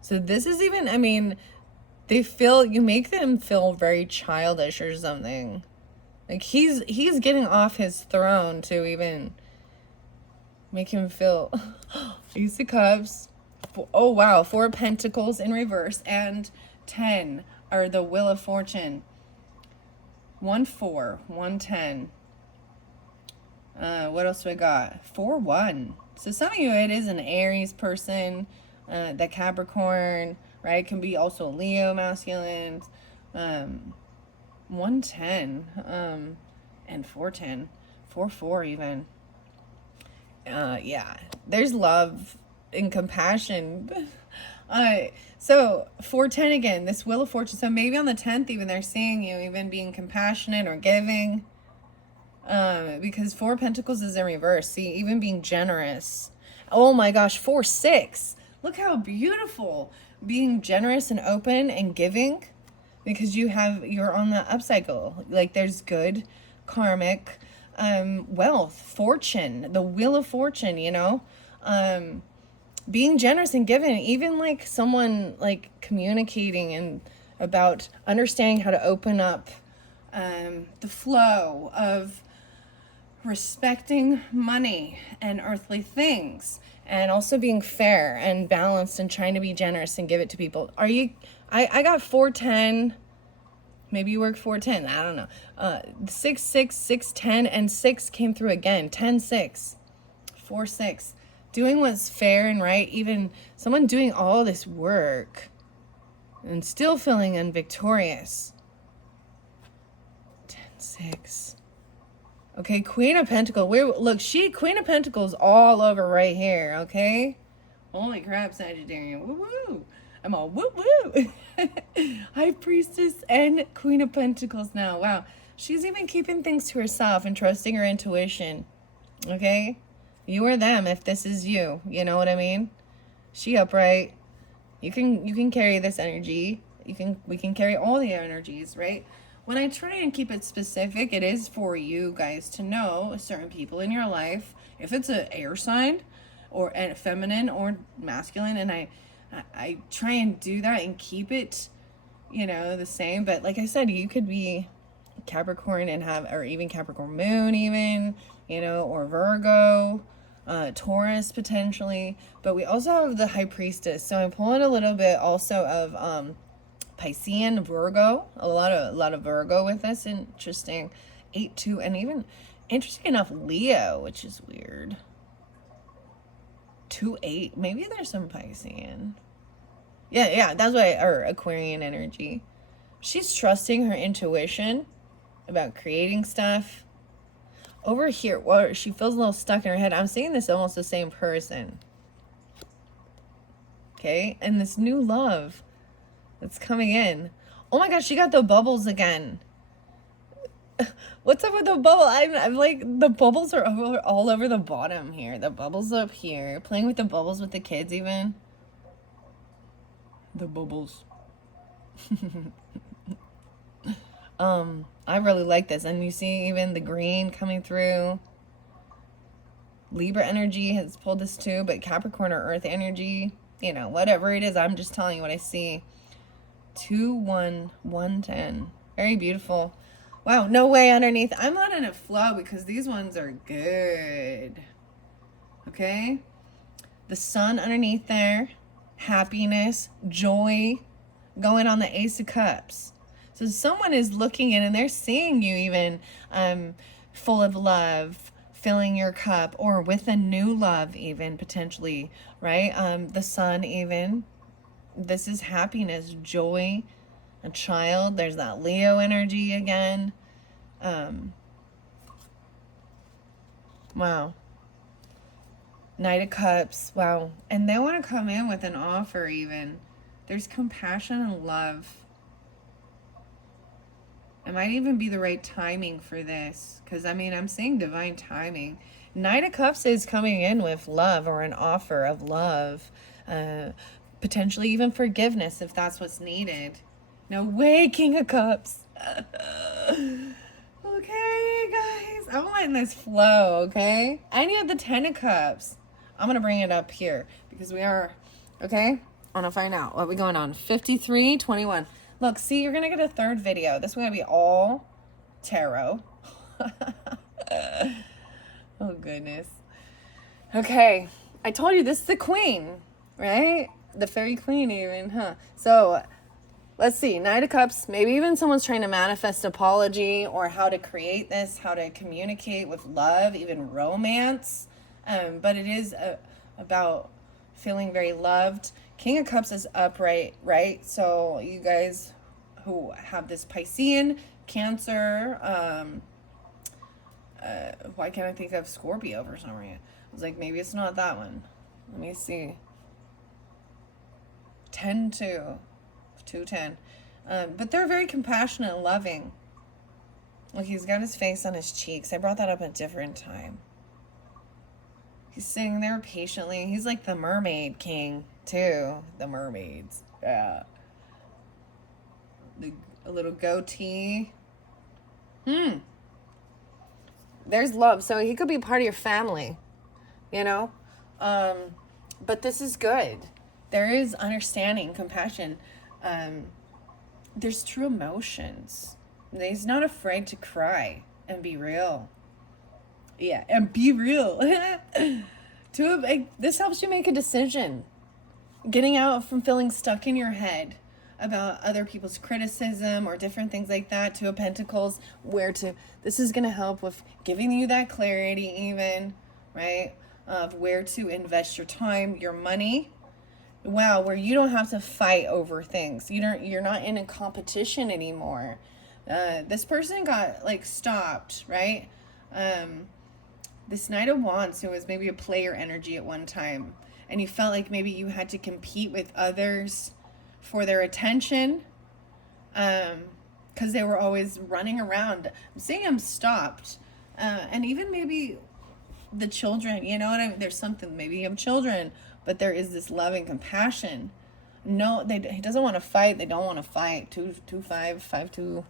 So this is even, I mean, they feel, you make them feel very childish or something. Like he's getting off his throne to even make him feel. Ace of Cups. Oh wow, 4 Pentacles in reverse, and 10 are the Wheel of Fortune. 1-4, 1-10. What else do I got? 4-1. So some of you, it is an Aries person, the Capricorn, right? Can be also Leo masculine. 110, and 410, 4-4 even. Yeah, there's love and compassion. So 410 again, this Wheel of Fortune. So maybe on the 10th even they're seeing you even being compassionate or giving. Because 4 Pentacles is in reverse. See, even being generous. Oh my gosh, 4-6. Look how beautiful. being generous and open and giving, because you're on the upcycle. Like there's good karmic wealth, fortune, the wheel of fortune, you know, being generous and giving, even like someone like communicating and about understanding how to open up the flow of respecting money and earthly things, and also being fair and balanced and trying to be generous and give it to people. I got 410. Maybe you work 410. I don't know. 6, 6, 6, 10, and 6 came through again. 10, 6, 4, 6. Doing what's fair and right. Even someone doing all this work and still feeling unvictorious. 10, 6. Okay, Queen of Pentacles. Look, Queen of Pentacles all over right here, okay? Holy crap, Sagittarius. Woo-woo. I'm all woo-woo. High Priestess and Queen of Pentacles now. Wow. She's even keeping things to herself and trusting her intuition. Okay? You or them if this is you. You know what I mean? She upright. You can carry this energy. We can carry all the energies, right? When I try and keep it specific, it is for you guys to know certain people in your life. If it's an air sign or a feminine or masculine, and I try and do that and keep it, you know, the same. But like I said, you could be Capricorn and or even Capricorn moon even, you know, or Virgo, Taurus potentially. But we also have the High Priestess. So I'm pulling a little bit also of Piscean, Virgo, a lot of Virgo with this. Interesting. 8-2, and even interesting enough Leo, which is weird. 2-8. Maybe there's some Piscean. Yeah, that's what or Aquarian energy. She's trusting her intuition about creating stuff. Over here, well, she feels a little stuck in her head. I'm seeing this almost the same person. Okay, and this new love that's coming in. Oh my gosh, she got the bubbles again. What's up with the bubble? I'm like, the bubbles are all over the bottom here. The bubbles up here. Playing with the bubbles with the kids even. The bubbles. I really like this. And you see even the green coming through. Libra energy has pulled this too, but Capricorn or Earth energy, you know, whatever it is, I'm just telling you what I see. 2, 1, 110. Very beautiful. Wow, no way underneath. I'm letting it flow because these ones are good. Okay? The sun underneath there. Happiness, joy, going on the Ace of Cups. So someone is looking in and they're seeing you even full of love, filling your cup, or with a new love even potentially, right? The sun even. This is happiness, joy, a child. There's that Leo energy again. Wow. Knight of Cups. Wow. And they want to come in with an offer even. There's compassion and love. It might even be the right timing for this. Because, I mean, I'm seeing divine timing. Knight of Cups is coming in with love or an offer of love. Potentially even forgiveness if that's what's needed. No way, King of Cups. Okay, guys. I'm letting this flow, okay? And you have the 10 of Cups. I'm going to bring it up here because we are, okay? I want to find out what we're going on. 53, 21. Look, see, you're going to get a third video. This is going to be all tarot. Oh, goodness. Okay. I told you this is the queen, right? The fairy queen even, huh? So, let's see. Knight of Cups. Maybe even someone's trying to manifest apology or how to create this, how to communicate with love, even romance. But it is about feeling very loved. King of Cups is upright, right? So you guys who have this Piscean, Cancer, why can't I think of Scorpio for some reason? I was like, maybe it's not that one. Let me see. 10-2. 210. But they're very compassionate and loving. Look, he's got his face on his cheeks. I brought that up at a different time. He's sitting there patiently. He's like the mermaid king, too. The mermaids. Yeah. A little goatee. There's love. So he could be part of your family, you know? But this is good. There is understanding, compassion. There's true emotions. He's not afraid to cry and be real. Yeah, and be real. This helps you make a decision. Getting out from feeling stuck in your head about other people's criticism or different things like that. Two of Pentacles, this is going to help with giving you that clarity even, right? Of where to invest your time, your money. Wow, where you don't have to fight over things. You're not in a competition anymore. This person got like stopped, right? This Knight of Wands, who was maybe a player energy at one time, and you felt like maybe you had to compete with others for their attention, because they were always running around. I'm seeing them stopped, and even maybe the children, you know what I mean? There's something, maybe you have children, but there is this love and compassion. No, he doesn't want to fight. They don't want to fight. 2-5-5-2.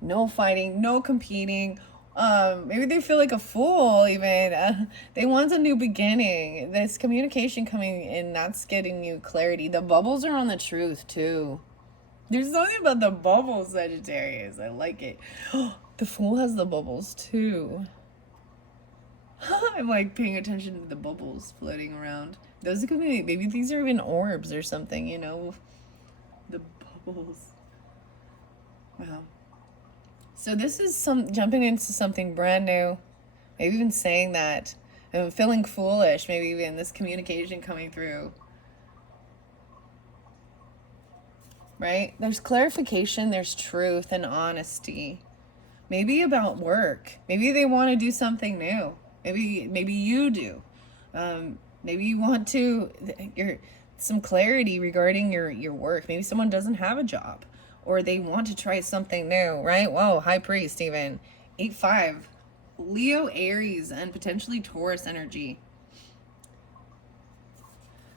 No fighting, no competing. Maybe they feel like a fool even. They want a new beginning. This communication coming in, that's getting you clarity. The bubbles are on the truth too. There's something about the bubbles, Sagittarius. I like it. The Fool has the bubbles too. I'm like paying attention to the bubbles floating around. Those could be, maybe these are even orbs or something, you know. The bubbles. Wow. So this is jumping into something brand new. Maybe even saying that. And feeling foolish. Maybe even this communication coming through. Right? There's clarification. There's truth and honesty. Maybe about work. Maybe they want to do something new. Maybe you do. Maybe you want to, some clarity regarding your work. Maybe someone doesn't have a job, or they want to try something new, right? Whoa, High Priest even. 8-5. Leo, Aries, and potentially Taurus energy.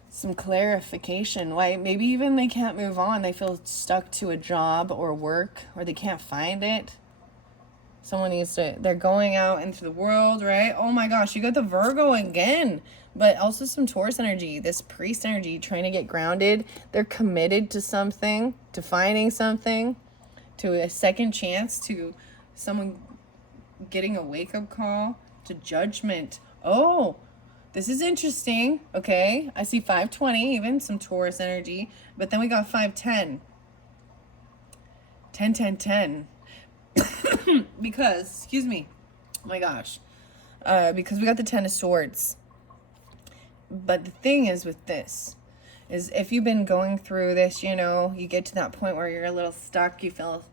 Some clarification. Why? Maybe even they can't move on. They feel stuck to a job or work, or they can't find it. Someone needs to, they're going out into the world, right? Oh my gosh, you got the Virgo again. But also some Taurus energy, this priest energy, trying to get grounded. They're committed to something, to finding something, to a second chance, to someone getting a wake-up call, to judgment. Oh, this is interesting. Okay, I see 520, even some Taurus energy. But then we got 510. 10-10-10. Because, excuse me, oh my gosh, because we got the Ten of Swords. But the thing is with this, is if you've been going through this, you know, you get to that point where you're a little stuck, you feel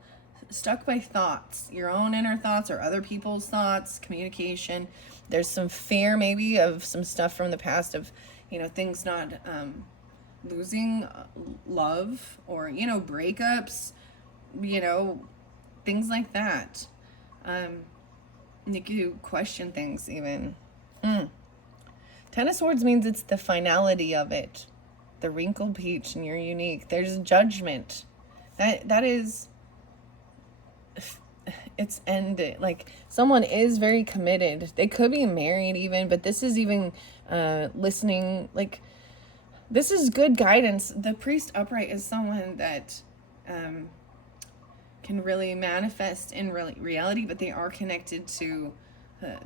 stuck by thoughts, your own inner thoughts or other people's thoughts, communication. There's some fear maybe of some stuff from the past of, you know, things not, losing love or, you know, breakups, you know, things like that. Make you question things even. Ten of Swords means it's the finality of it. The wrinkled peach, and you're unique. There's judgment. That is, it's ended. Like, someone is very committed. They could be married even, but this is even listening. Like, this is good guidance. The priest upright is someone that can really manifest in reality, but they are connected to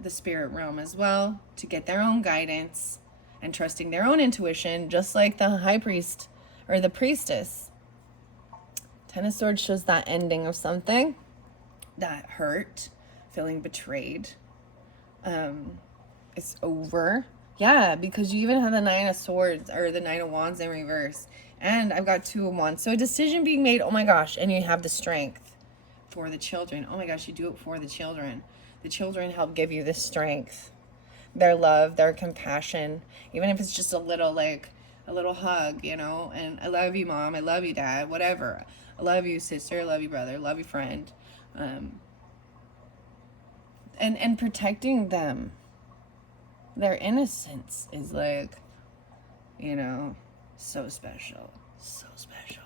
the spirit realm as well, to get their own guidance and trusting their own intuition, just like the High Priest or the Priestess. Ten of Swords shows that ending of something, that hurt, feeling betrayed. It's over. Yeah, because you even have the Nine of Swords or the Nine of Wands in reverse. And I've got Two of Wands. So a decision being made, oh my gosh, and you have the strength for the children. Oh my gosh, you do it for the children. The children help give you this strength. Their love, their compassion. Even if it's just a little, like, a little hug, you know. And I love you, Mom. I love you, Dad. Whatever. I love you, sister. I love you, brother. I love you, friend. And protecting them. Their innocence is like, you know, so special. So special.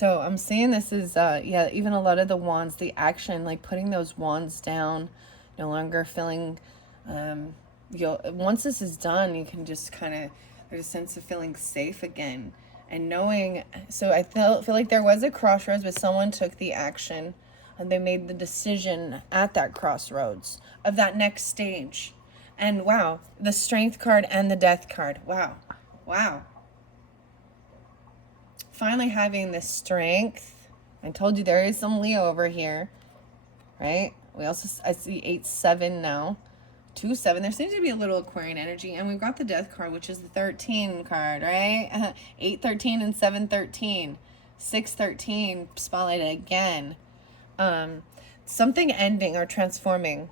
So I'm seeing this is, yeah, even a lot of the wands, the action, like putting those wands down, no longer feeling, once this is done, you can just kind of, there's a sense of feeling safe again. And knowing, so I feel like there was a crossroads, but someone took the action and they made the decision at that crossroads of that next stage. And wow, the strength card and the death card. Wow. Wow. Finally having the strength. I told you there is some Leo over here, right? We also, I see 8-7 now. 2-7. There seems to be a little Aquarian energy. And we've got the death card, which is the 13 card, right? 8-13 and 7-13. 6-13 spotlighted again. Something ending or transforming.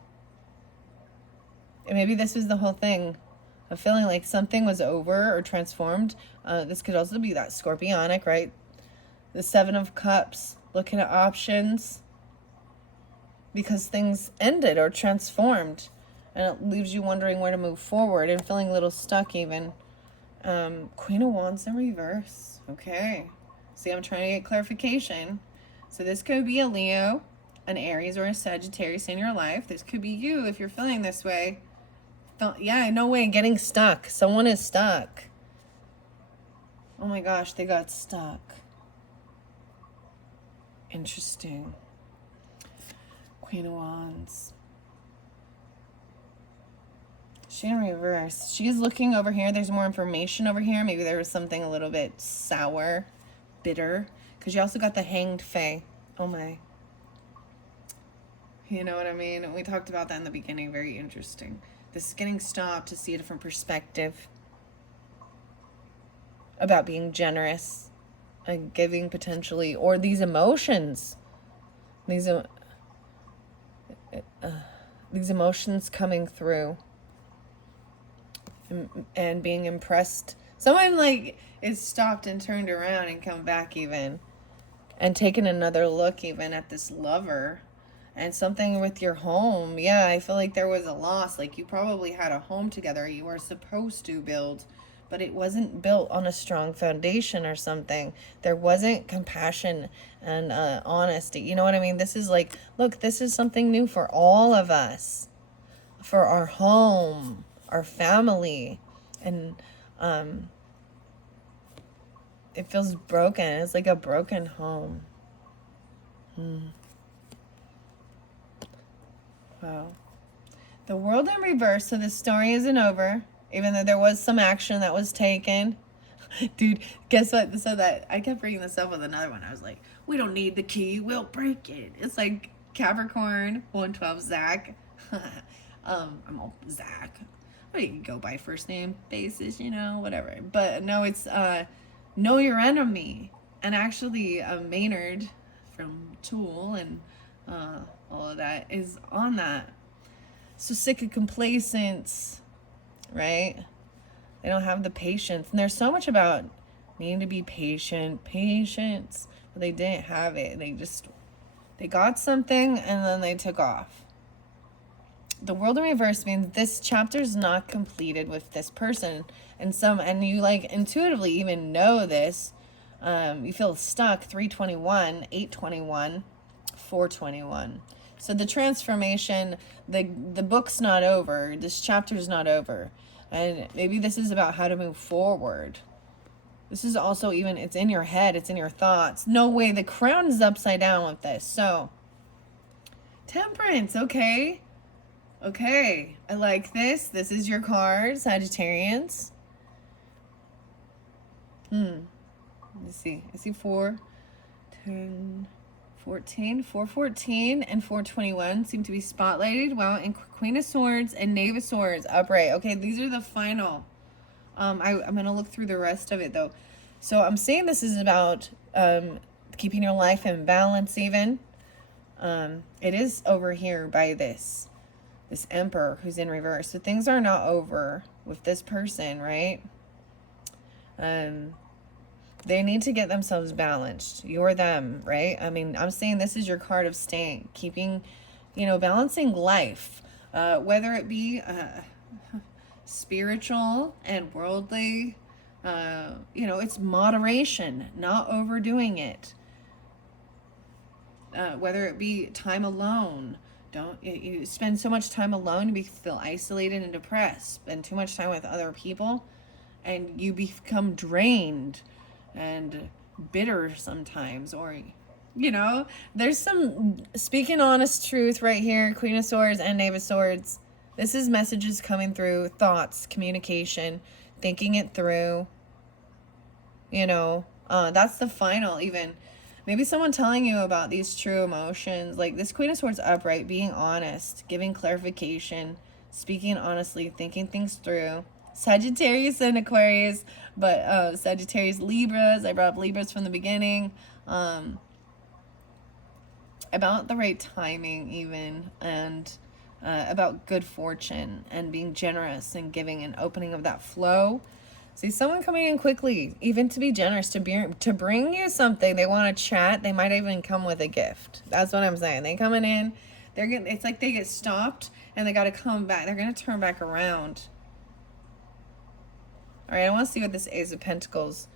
And maybe this was the whole thing of feeling like something was over or transformed. This could also be that scorpionic, right? The 7 of Cups, looking at options because things ended or transformed. And it leaves you wondering where to move forward and feeling a little stuck even. Queen of Wands in reverse. Okay. See, I'm trying to get clarification. So this could be a Leo, an Aries, or a Sagittarius in your life. This could be you if you're feeling this way. Yeah, no way, getting stuck. Someone is stuck. Oh my gosh, they got stuck. Interesting. Queen of Wands. She in reverse. She's looking over here. There's more information over here. Maybe there was something a little bit sour, bitter. Because you also got the Hanged Fae. Oh my. You know what I mean? We talked about that in the beginning. Very interesting. This is getting stopped to see a different perspective about being generous and giving potentially, or these emotions. These emotions coming through. And being impressed. Someone like is stopped and turned around and come back even. And taken another look even at this lover. And something with your home. Yeah, I feel like there was a loss. Like you probably had a home together you were supposed to build. But it wasn't built on a strong foundation or something. There wasn't compassion and honesty. You know what I mean? This is like, look, this is something new for all of us. For our home. Our family. And it feels broken. It's like a broken home. Wow. The World in reverse. So the story isn't over, even though there was some action that was taken. Dude, guess what? So that I kept bringing this up with another one. I was like, we don't need the key, we'll break it. It's like Capricorn 112 Zach. I'm all Zach. But you can go by first name basis, you know, whatever. But no, it's Know Your Enemy. And actually Maynard from Tool and all of that is on that. So sick of complacence, right? They don't have the patience. And there's so much about needing to be patience. But they didn't have it. They got something and then they took off. The World in reverse means this chapter is not completed with this person. And you like intuitively even know this. You feel stuck. 321, 821, 421. So the transformation, the book's not over. This chapter's not over. And maybe this is about how to move forward. This is also even, it's in your head. It's in your thoughts. No way, the crown is upside down with this. So, Temperance, okay. Okay, I like this. This is your card, Sagittarians. Let's see. I see 4, 10, 14, 414, and 421 seem to be spotlighted. Wow, and Queen of Swords and Knave of Swords upright. Okay, these are the final. I'm going to look through the rest of it, though. So I'm saying this is about keeping your life in balance, even. It is over here by this Emperor who's in reverse. So things are not over with this person, right? They need to get themselves balanced. You're them, right? I mean, I'm saying this is your card of staying, keeping, balancing life, whether it be spiritual and worldly. It's moderation, not overdoing it. whether it be time alone. Don't you spend so much time alone, you feel isolated and depressed. Spend too much time with other people, and you become drained and bitter sometimes. Or, you know, there's some speaking honest truth right here. Queen of Swords and Knave of Swords. This is messages coming through, thoughts, communication, thinking it through. You know, that's the final even. Maybe someone telling you about these true emotions. Like this Queen of Swords upright, being honest, giving clarification, speaking honestly, thinking things through. Sagittarius and Aquarius, but Sagittarius, Libras. I brought up Libras from the beginning. About the right timing even, and about good fortune and being generous and giving and opening of that flow. See someone coming in quickly, even to be generous, to bring you something. They want to chat. They might even come with a gift. That's what I'm saying. They coming in. It's like they get stopped and they got to come back. They're going to turn back around. All right, I want to see what this Ace of Pentacles.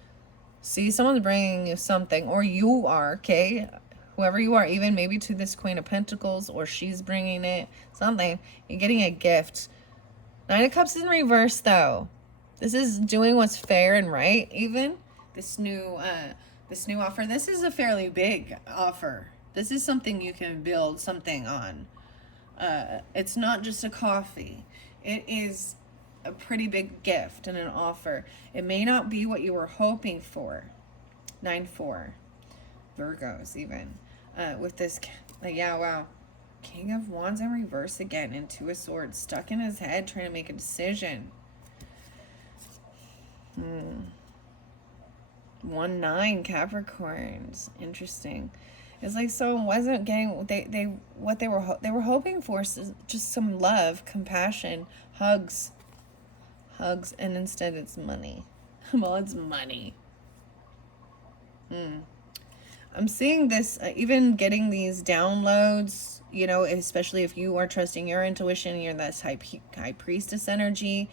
See, someone's bringing you something, or you are, okay? Whoever you are, even maybe to this Queen of Pentacles, or she's bringing it, something. You're getting a gift. Nine of Cups in reverse, though. This is doing what's fair and right, even. This new offer. This is a fairly big offer. This is something you can build something on. It's not just a coffee. It is a pretty big gift and an offer. It may not be what you were hoping for. 9-4. Virgos, even. With this, like, yeah, wow. King of Wands in reverse again, and Two of Swords. Stuck in his head, trying to make a decision. 1-9 Capricorns. Interesting. It's like someone wasn't getting what they were hoping for, just some love, compassion, hugs, and instead it's money. Well, it's money. I'm seeing this, even getting these downloads, you know, especially if you are trusting your intuition, you're this high priestess energy.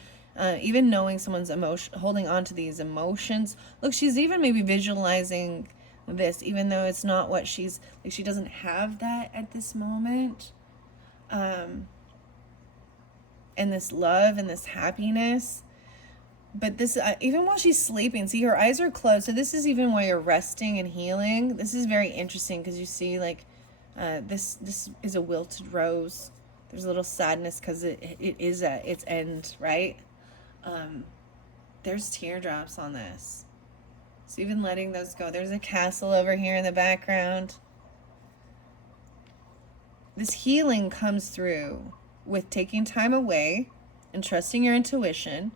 Even knowing someone's holding on to these emotions. Look, she's even maybe visualizing this, even though it's not what she's, like, she doesn't have that at this moment. And this love and this happiness. But this, even while she's sleeping, see, her eyes are closed. So this is even while you're resting and healing. This is very interesting because you see, like, this is a wilted rose. There's a little sadness because it is at its end, right? There's teardrops on this. So even letting those go. There's a castle over here in the background. This healing comes through with taking time away and trusting your intuition.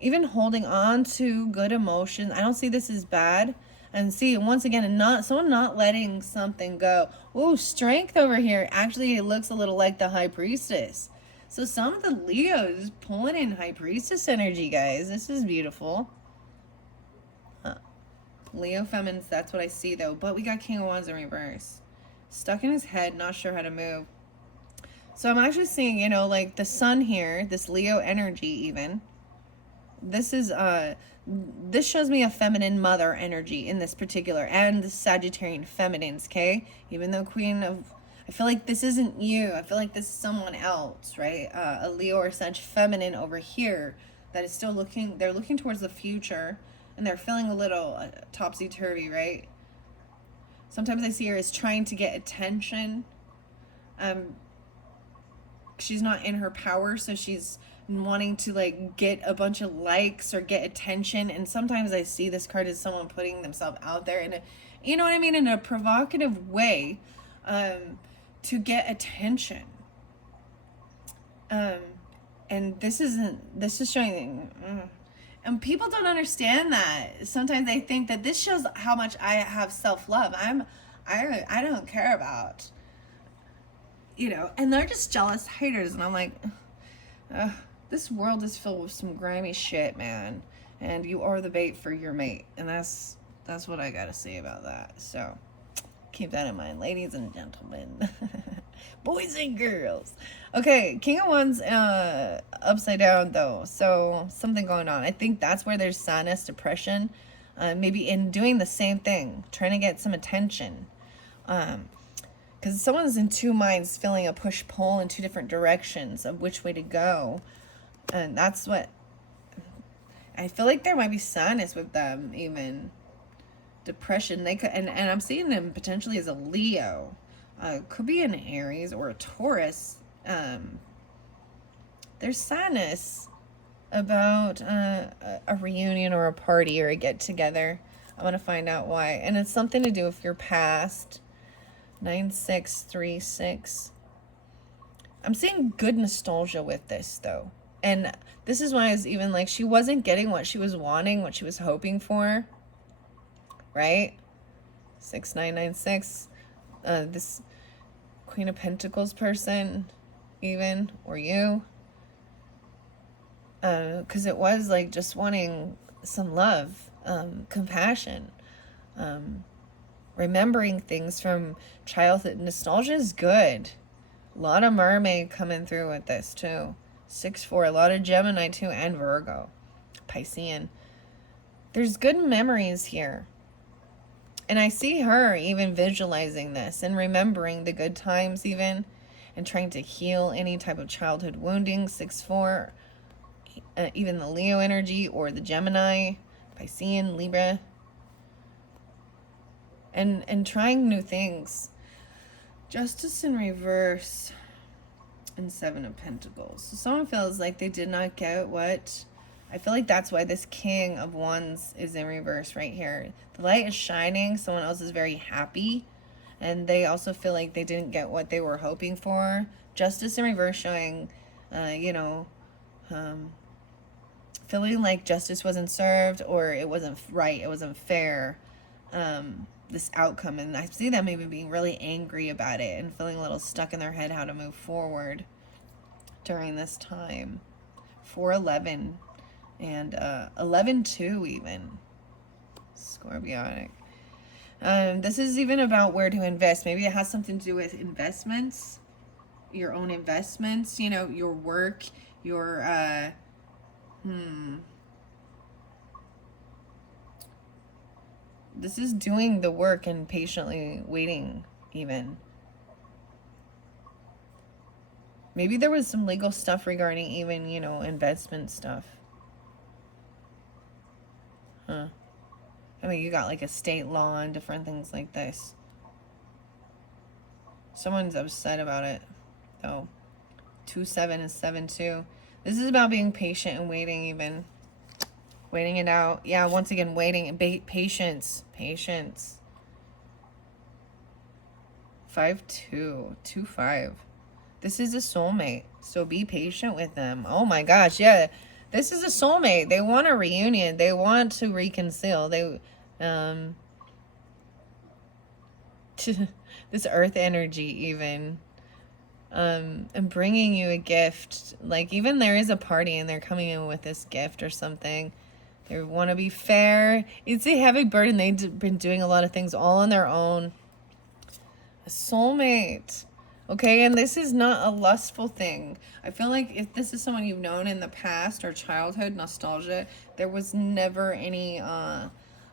Even holding on to good emotions. I don't see this as bad. And see, once again, someone not letting something go. Ooh, strength over here. Actually, it looks a little like the High Priestess. So some of the Leos pulling in High Priestess energy, guys. This is beautiful. Leo Feminines, that's what I see, though. But we got King of Wands in reverse. Stuck in his head, not sure how to move. So I'm actually seeing, you know, like the sun here, this Leo energy even. This is, this shows me a feminine mother energy in this particular. And the Sagittarian feminines, okay? Even though Queen of... I feel like this isn't you. I feel like this is someone else, right? A Leo or Sag feminine over here that is still looking, they're looking towards the future, and they're feeling a little topsy-turvy, right? Sometimes I see her as trying to get attention. She's not in her power, so she's wanting to, like, get a bunch of likes or get attention. And sometimes I see this card as someone putting themselves out there in a, you know what I mean, in a provocative way, to get attention. And this is showing, and people don't understand that. Sometimes they think that this shows how much I have self-love. I don't care about, you know, and they're just jealous haters. And I'm like, this world is filled with some grimy shit, man. And you are the bait for your mate. And that's what I gotta say about that. So keep that in mind, ladies and gentlemen. Boys and girls. Okay, King of Wands upside down, though. So something going on. I think that's where there's sadness, depression. Maybe in doing the same thing. Trying to get some attention. because someone's in two minds, feeling a push-pull in two different directions of which way to go. And that's what I feel like. There might be sadness with them, even depression. They could, and I'm seeing them potentially as a Leo, could be an Aries or a Taurus. There's sadness about a reunion or a party or a get-together. I want to find out why, and it's something to do with your past. 9636. I'm seeing good nostalgia with this, though. And this is why I was even like, she wasn't getting what she was wanting, what she was hoping for. Right? 6996. This Queen of Pentacles person, even, or you. Because it was like just wanting some love, compassion, remembering things from childhood. Nostalgia is good. A lot of mermaid coming through with this too. 6-4, a lot of Gemini too, and Virgo, Piscean. There's good memories here. And I see her even visualizing this and remembering the good times even, and trying to heal any type of childhood wounding. 6-4, even the Leo energy or the Gemini, Piscean, Libra. And trying new things. Justice in reverse and 7 of Pentacles. So someone feels like they did not get what... I feel like that's why this King of Wands is in reverse right here. The light is shining. Someone else is very happy. And they also feel like they didn't get what they were hoping for. Justice in reverse showing, feeling like justice wasn't served, or it wasn't right, it wasn't fair. This outcome, and I see them maybe being really angry about it and feeling a little stuck in their head how to move forward during this time. 411 and 11-2 even. Scorpionic. This is even about where to invest. Maybe it has something to do with investments, your own investments, your work, your this is doing the work and patiently waiting even. Maybe there was some legal stuff regarding even, investment stuff. I mean, you got like estate law and different things like this. Someone's upset about it, though. 2-7 and 7-2. This is about being patient and waiting even. Waiting it out. Yeah, once again, waiting. Patience. Patience. 5-2. 2-5. This is a soulmate. So be patient with them. Oh my gosh, yeah. This is a soulmate. They want a reunion. They want to reconcile. They, this earth energy even. And bringing you a gift. Like, even there is a party and they're coming in with this gift or something. They want to be fair. It's a heavy burden. They've been doing a lot of things all on their own. A soulmate. Okay, and this is not a lustful thing. I feel like if this is someone you've known in the past or childhood, nostalgia, there was never any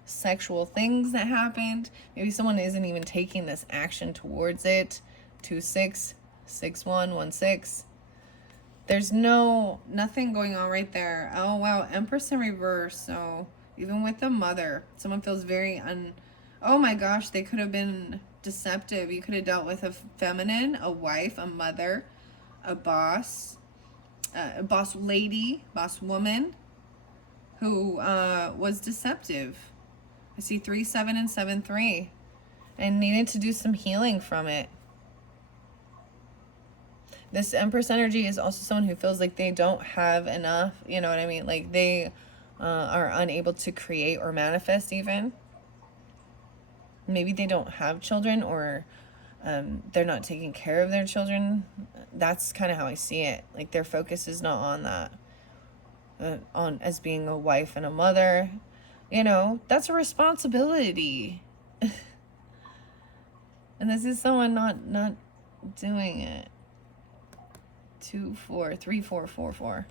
sexual things that happened. Maybe someone isn't even taking this action towards it. 2-6, 6-1, 1-6. There's nothing going on right there. Oh, wow. Empress in reverse. So even with the mother, someone feels very oh my gosh, they could have been deceptive. You could have dealt with a feminine, a wife, a mother, a boss lady, boss woman who was deceptive. I see 3-7 and 7-3 and needed to do some healing from it. This Empress energy is also someone who feels like they don't have enough, you know what I mean? Like they are unable to create or manifest even. Maybe they don't have children, or they're not taking care of their children. That's kind of how I see it. Like their focus is not on that, on as being a wife and a mother. That's a responsibility. And this is someone not doing it. 2-4, 3-4, 4-4,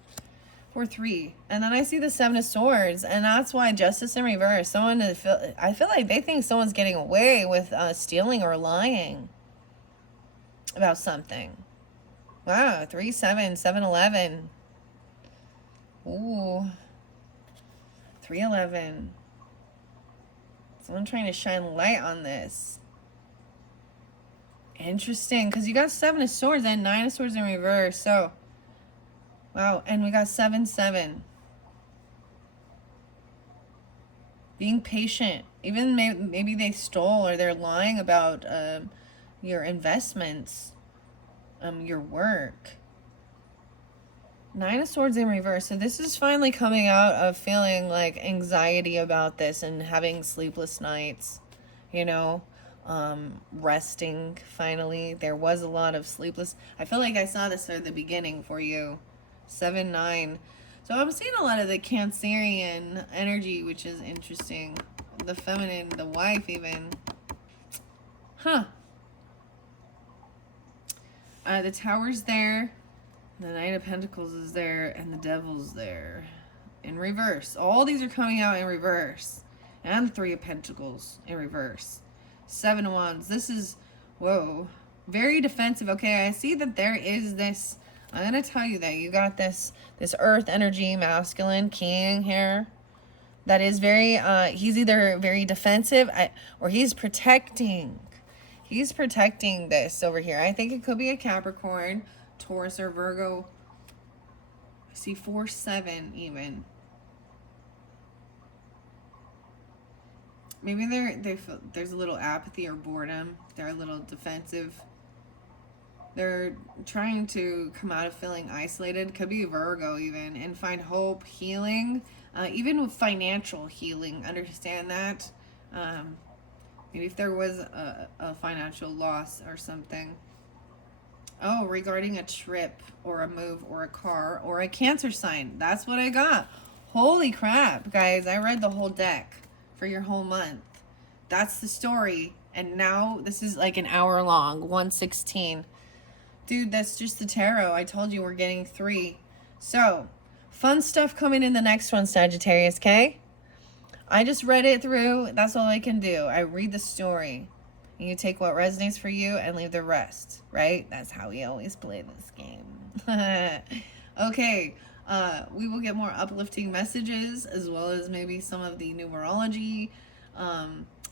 4-3, and then I see the 7 of Swords, and that's why Justice in reverse. I feel like they think someone's getting away with stealing or lying. about something. Wow, 3-7, 7-11. Ooh. 3-11. Someone trying to shine light on this. Interesting, because you got 7 of Swords and 9 of Swords in reverse. So, wow, and we got 7-7. Being patient. Even maybe they stole or they're lying about your investments, your work. 9 of Swords in reverse. So this is finally coming out of feeling like anxiety about this and having sleepless nights, you know, resting finally. There was a lot of sleepless. I feel like I saw this at the beginning for you. 7-9. So I'm seeing a lot of the Cancerian energy, which is interesting. The feminine, the wife even. Huh. The Tower's there. The Knight of Pentacles is there. And the Devil's there. In reverse. All these are coming out in reverse. And the 3 of Pentacles in reverse. 7 of Wands. This is, whoa, very defensive. Okay, I see that there is this. I'm going to tell you that you got this earth energy, masculine king here. That is very, he's either very defensive or he's protecting. He's protecting this over here. I think it could be a Capricorn, Taurus, or Virgo. I see 4-7 even. Maybe there's a little apathy or boredom. They're a little defensive. They're trying to come out of feeling isolated. Could be Virgo even. And find hope, healing. Even with financial healing. Understand that. Maybe if there was a financial loss or something. Oh, regarding a trip or a move or a car or a Cancer sign. That's what I got. Holy crap, guys. I read the whole deck for your whole month. That's the story. And now this is like an hour long. 1:16. Dude, that's just the tarot. I told you we're getting 3. So, fun stuff coming in the next one, Sagittarius, okay? I just read it through. That's all I can do. I read the story. And you take what resonates for you and leave the rest, right? That's how we always play this game. Okay, we will get more uplifting messages as well as maybe some of the numerology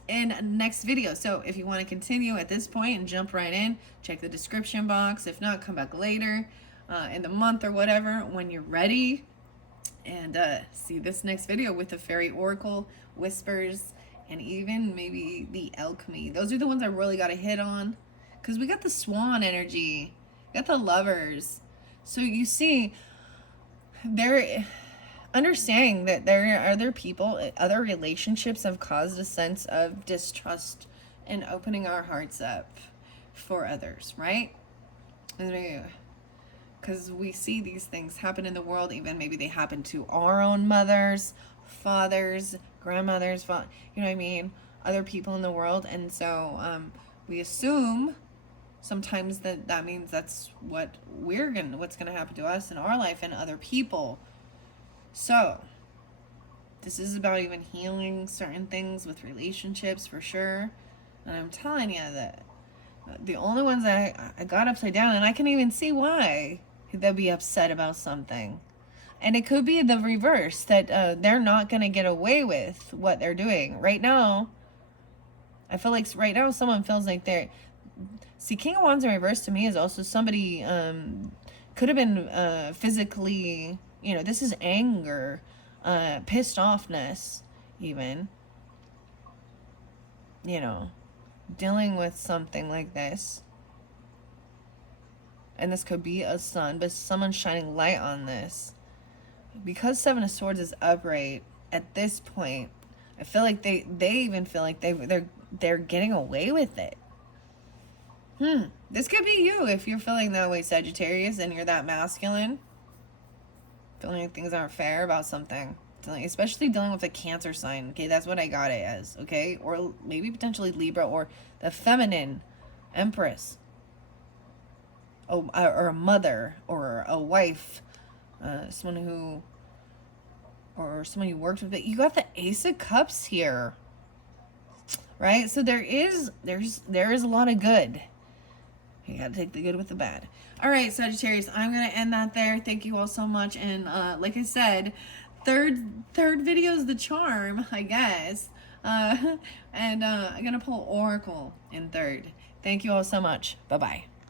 in next video. So if you want to continue at this point and jump right in, check the description box. If not, come back later in the month or whatever when you're ready. And see this next video with the Fairy Oracle, Whispers, and even maybe the Alchemy. Those are the ones I really got to hit on. Because we got the Swan energy. We got the Lovers. So you see, they're understanding that there are other people, other relationships have caused a sense of distrust and opening our hearts up for others, right? Because we see these things happen in the world, even maybe they happen to our own mothers, fathers, grandmothers, you know what I mean? Other people in the world. And so we assume sometimes that means that's what what's gonna happen to us in our life and other people. So this is about even healing certain things with relationships for sure. And I'm telling you that the only ones I got upside down, and I can even see why they'll be upset about something. And it could be the reverse, that they're not going to get away with what they're doing. Right now, I feel like right now someone feels like they're... See, King of Wands in reverse to me is also somebody could have been physically... You know, this is anger, pissed offness, even. You know, dealing with something like this. And this could be a sun, but someone's shining light on this. Because 7 of Swords is upright, at this point, I feel like they even feel like they're getting away with it. This could be you if you're feeling that way, Sagittarius, and you're that masculine. Feeling like things aren't fair about something. Especially dealing with a Cancer sign. Okay, that's what I got it as. Okay, or maybe potentially Libra or the feminine Empress. Oh, or a mother or a wife. Someone who you worked with. But you got the Ace of Cups here. Right? So there is a lot of good. You gotta take the good with the bad. All right, Sagittarius, I'm gonna end that there. Thank you all so much. And like I said, third video is the charm, I guess. And I'm gonna pull Oracle in third. Thank you all so much. Bye-bye.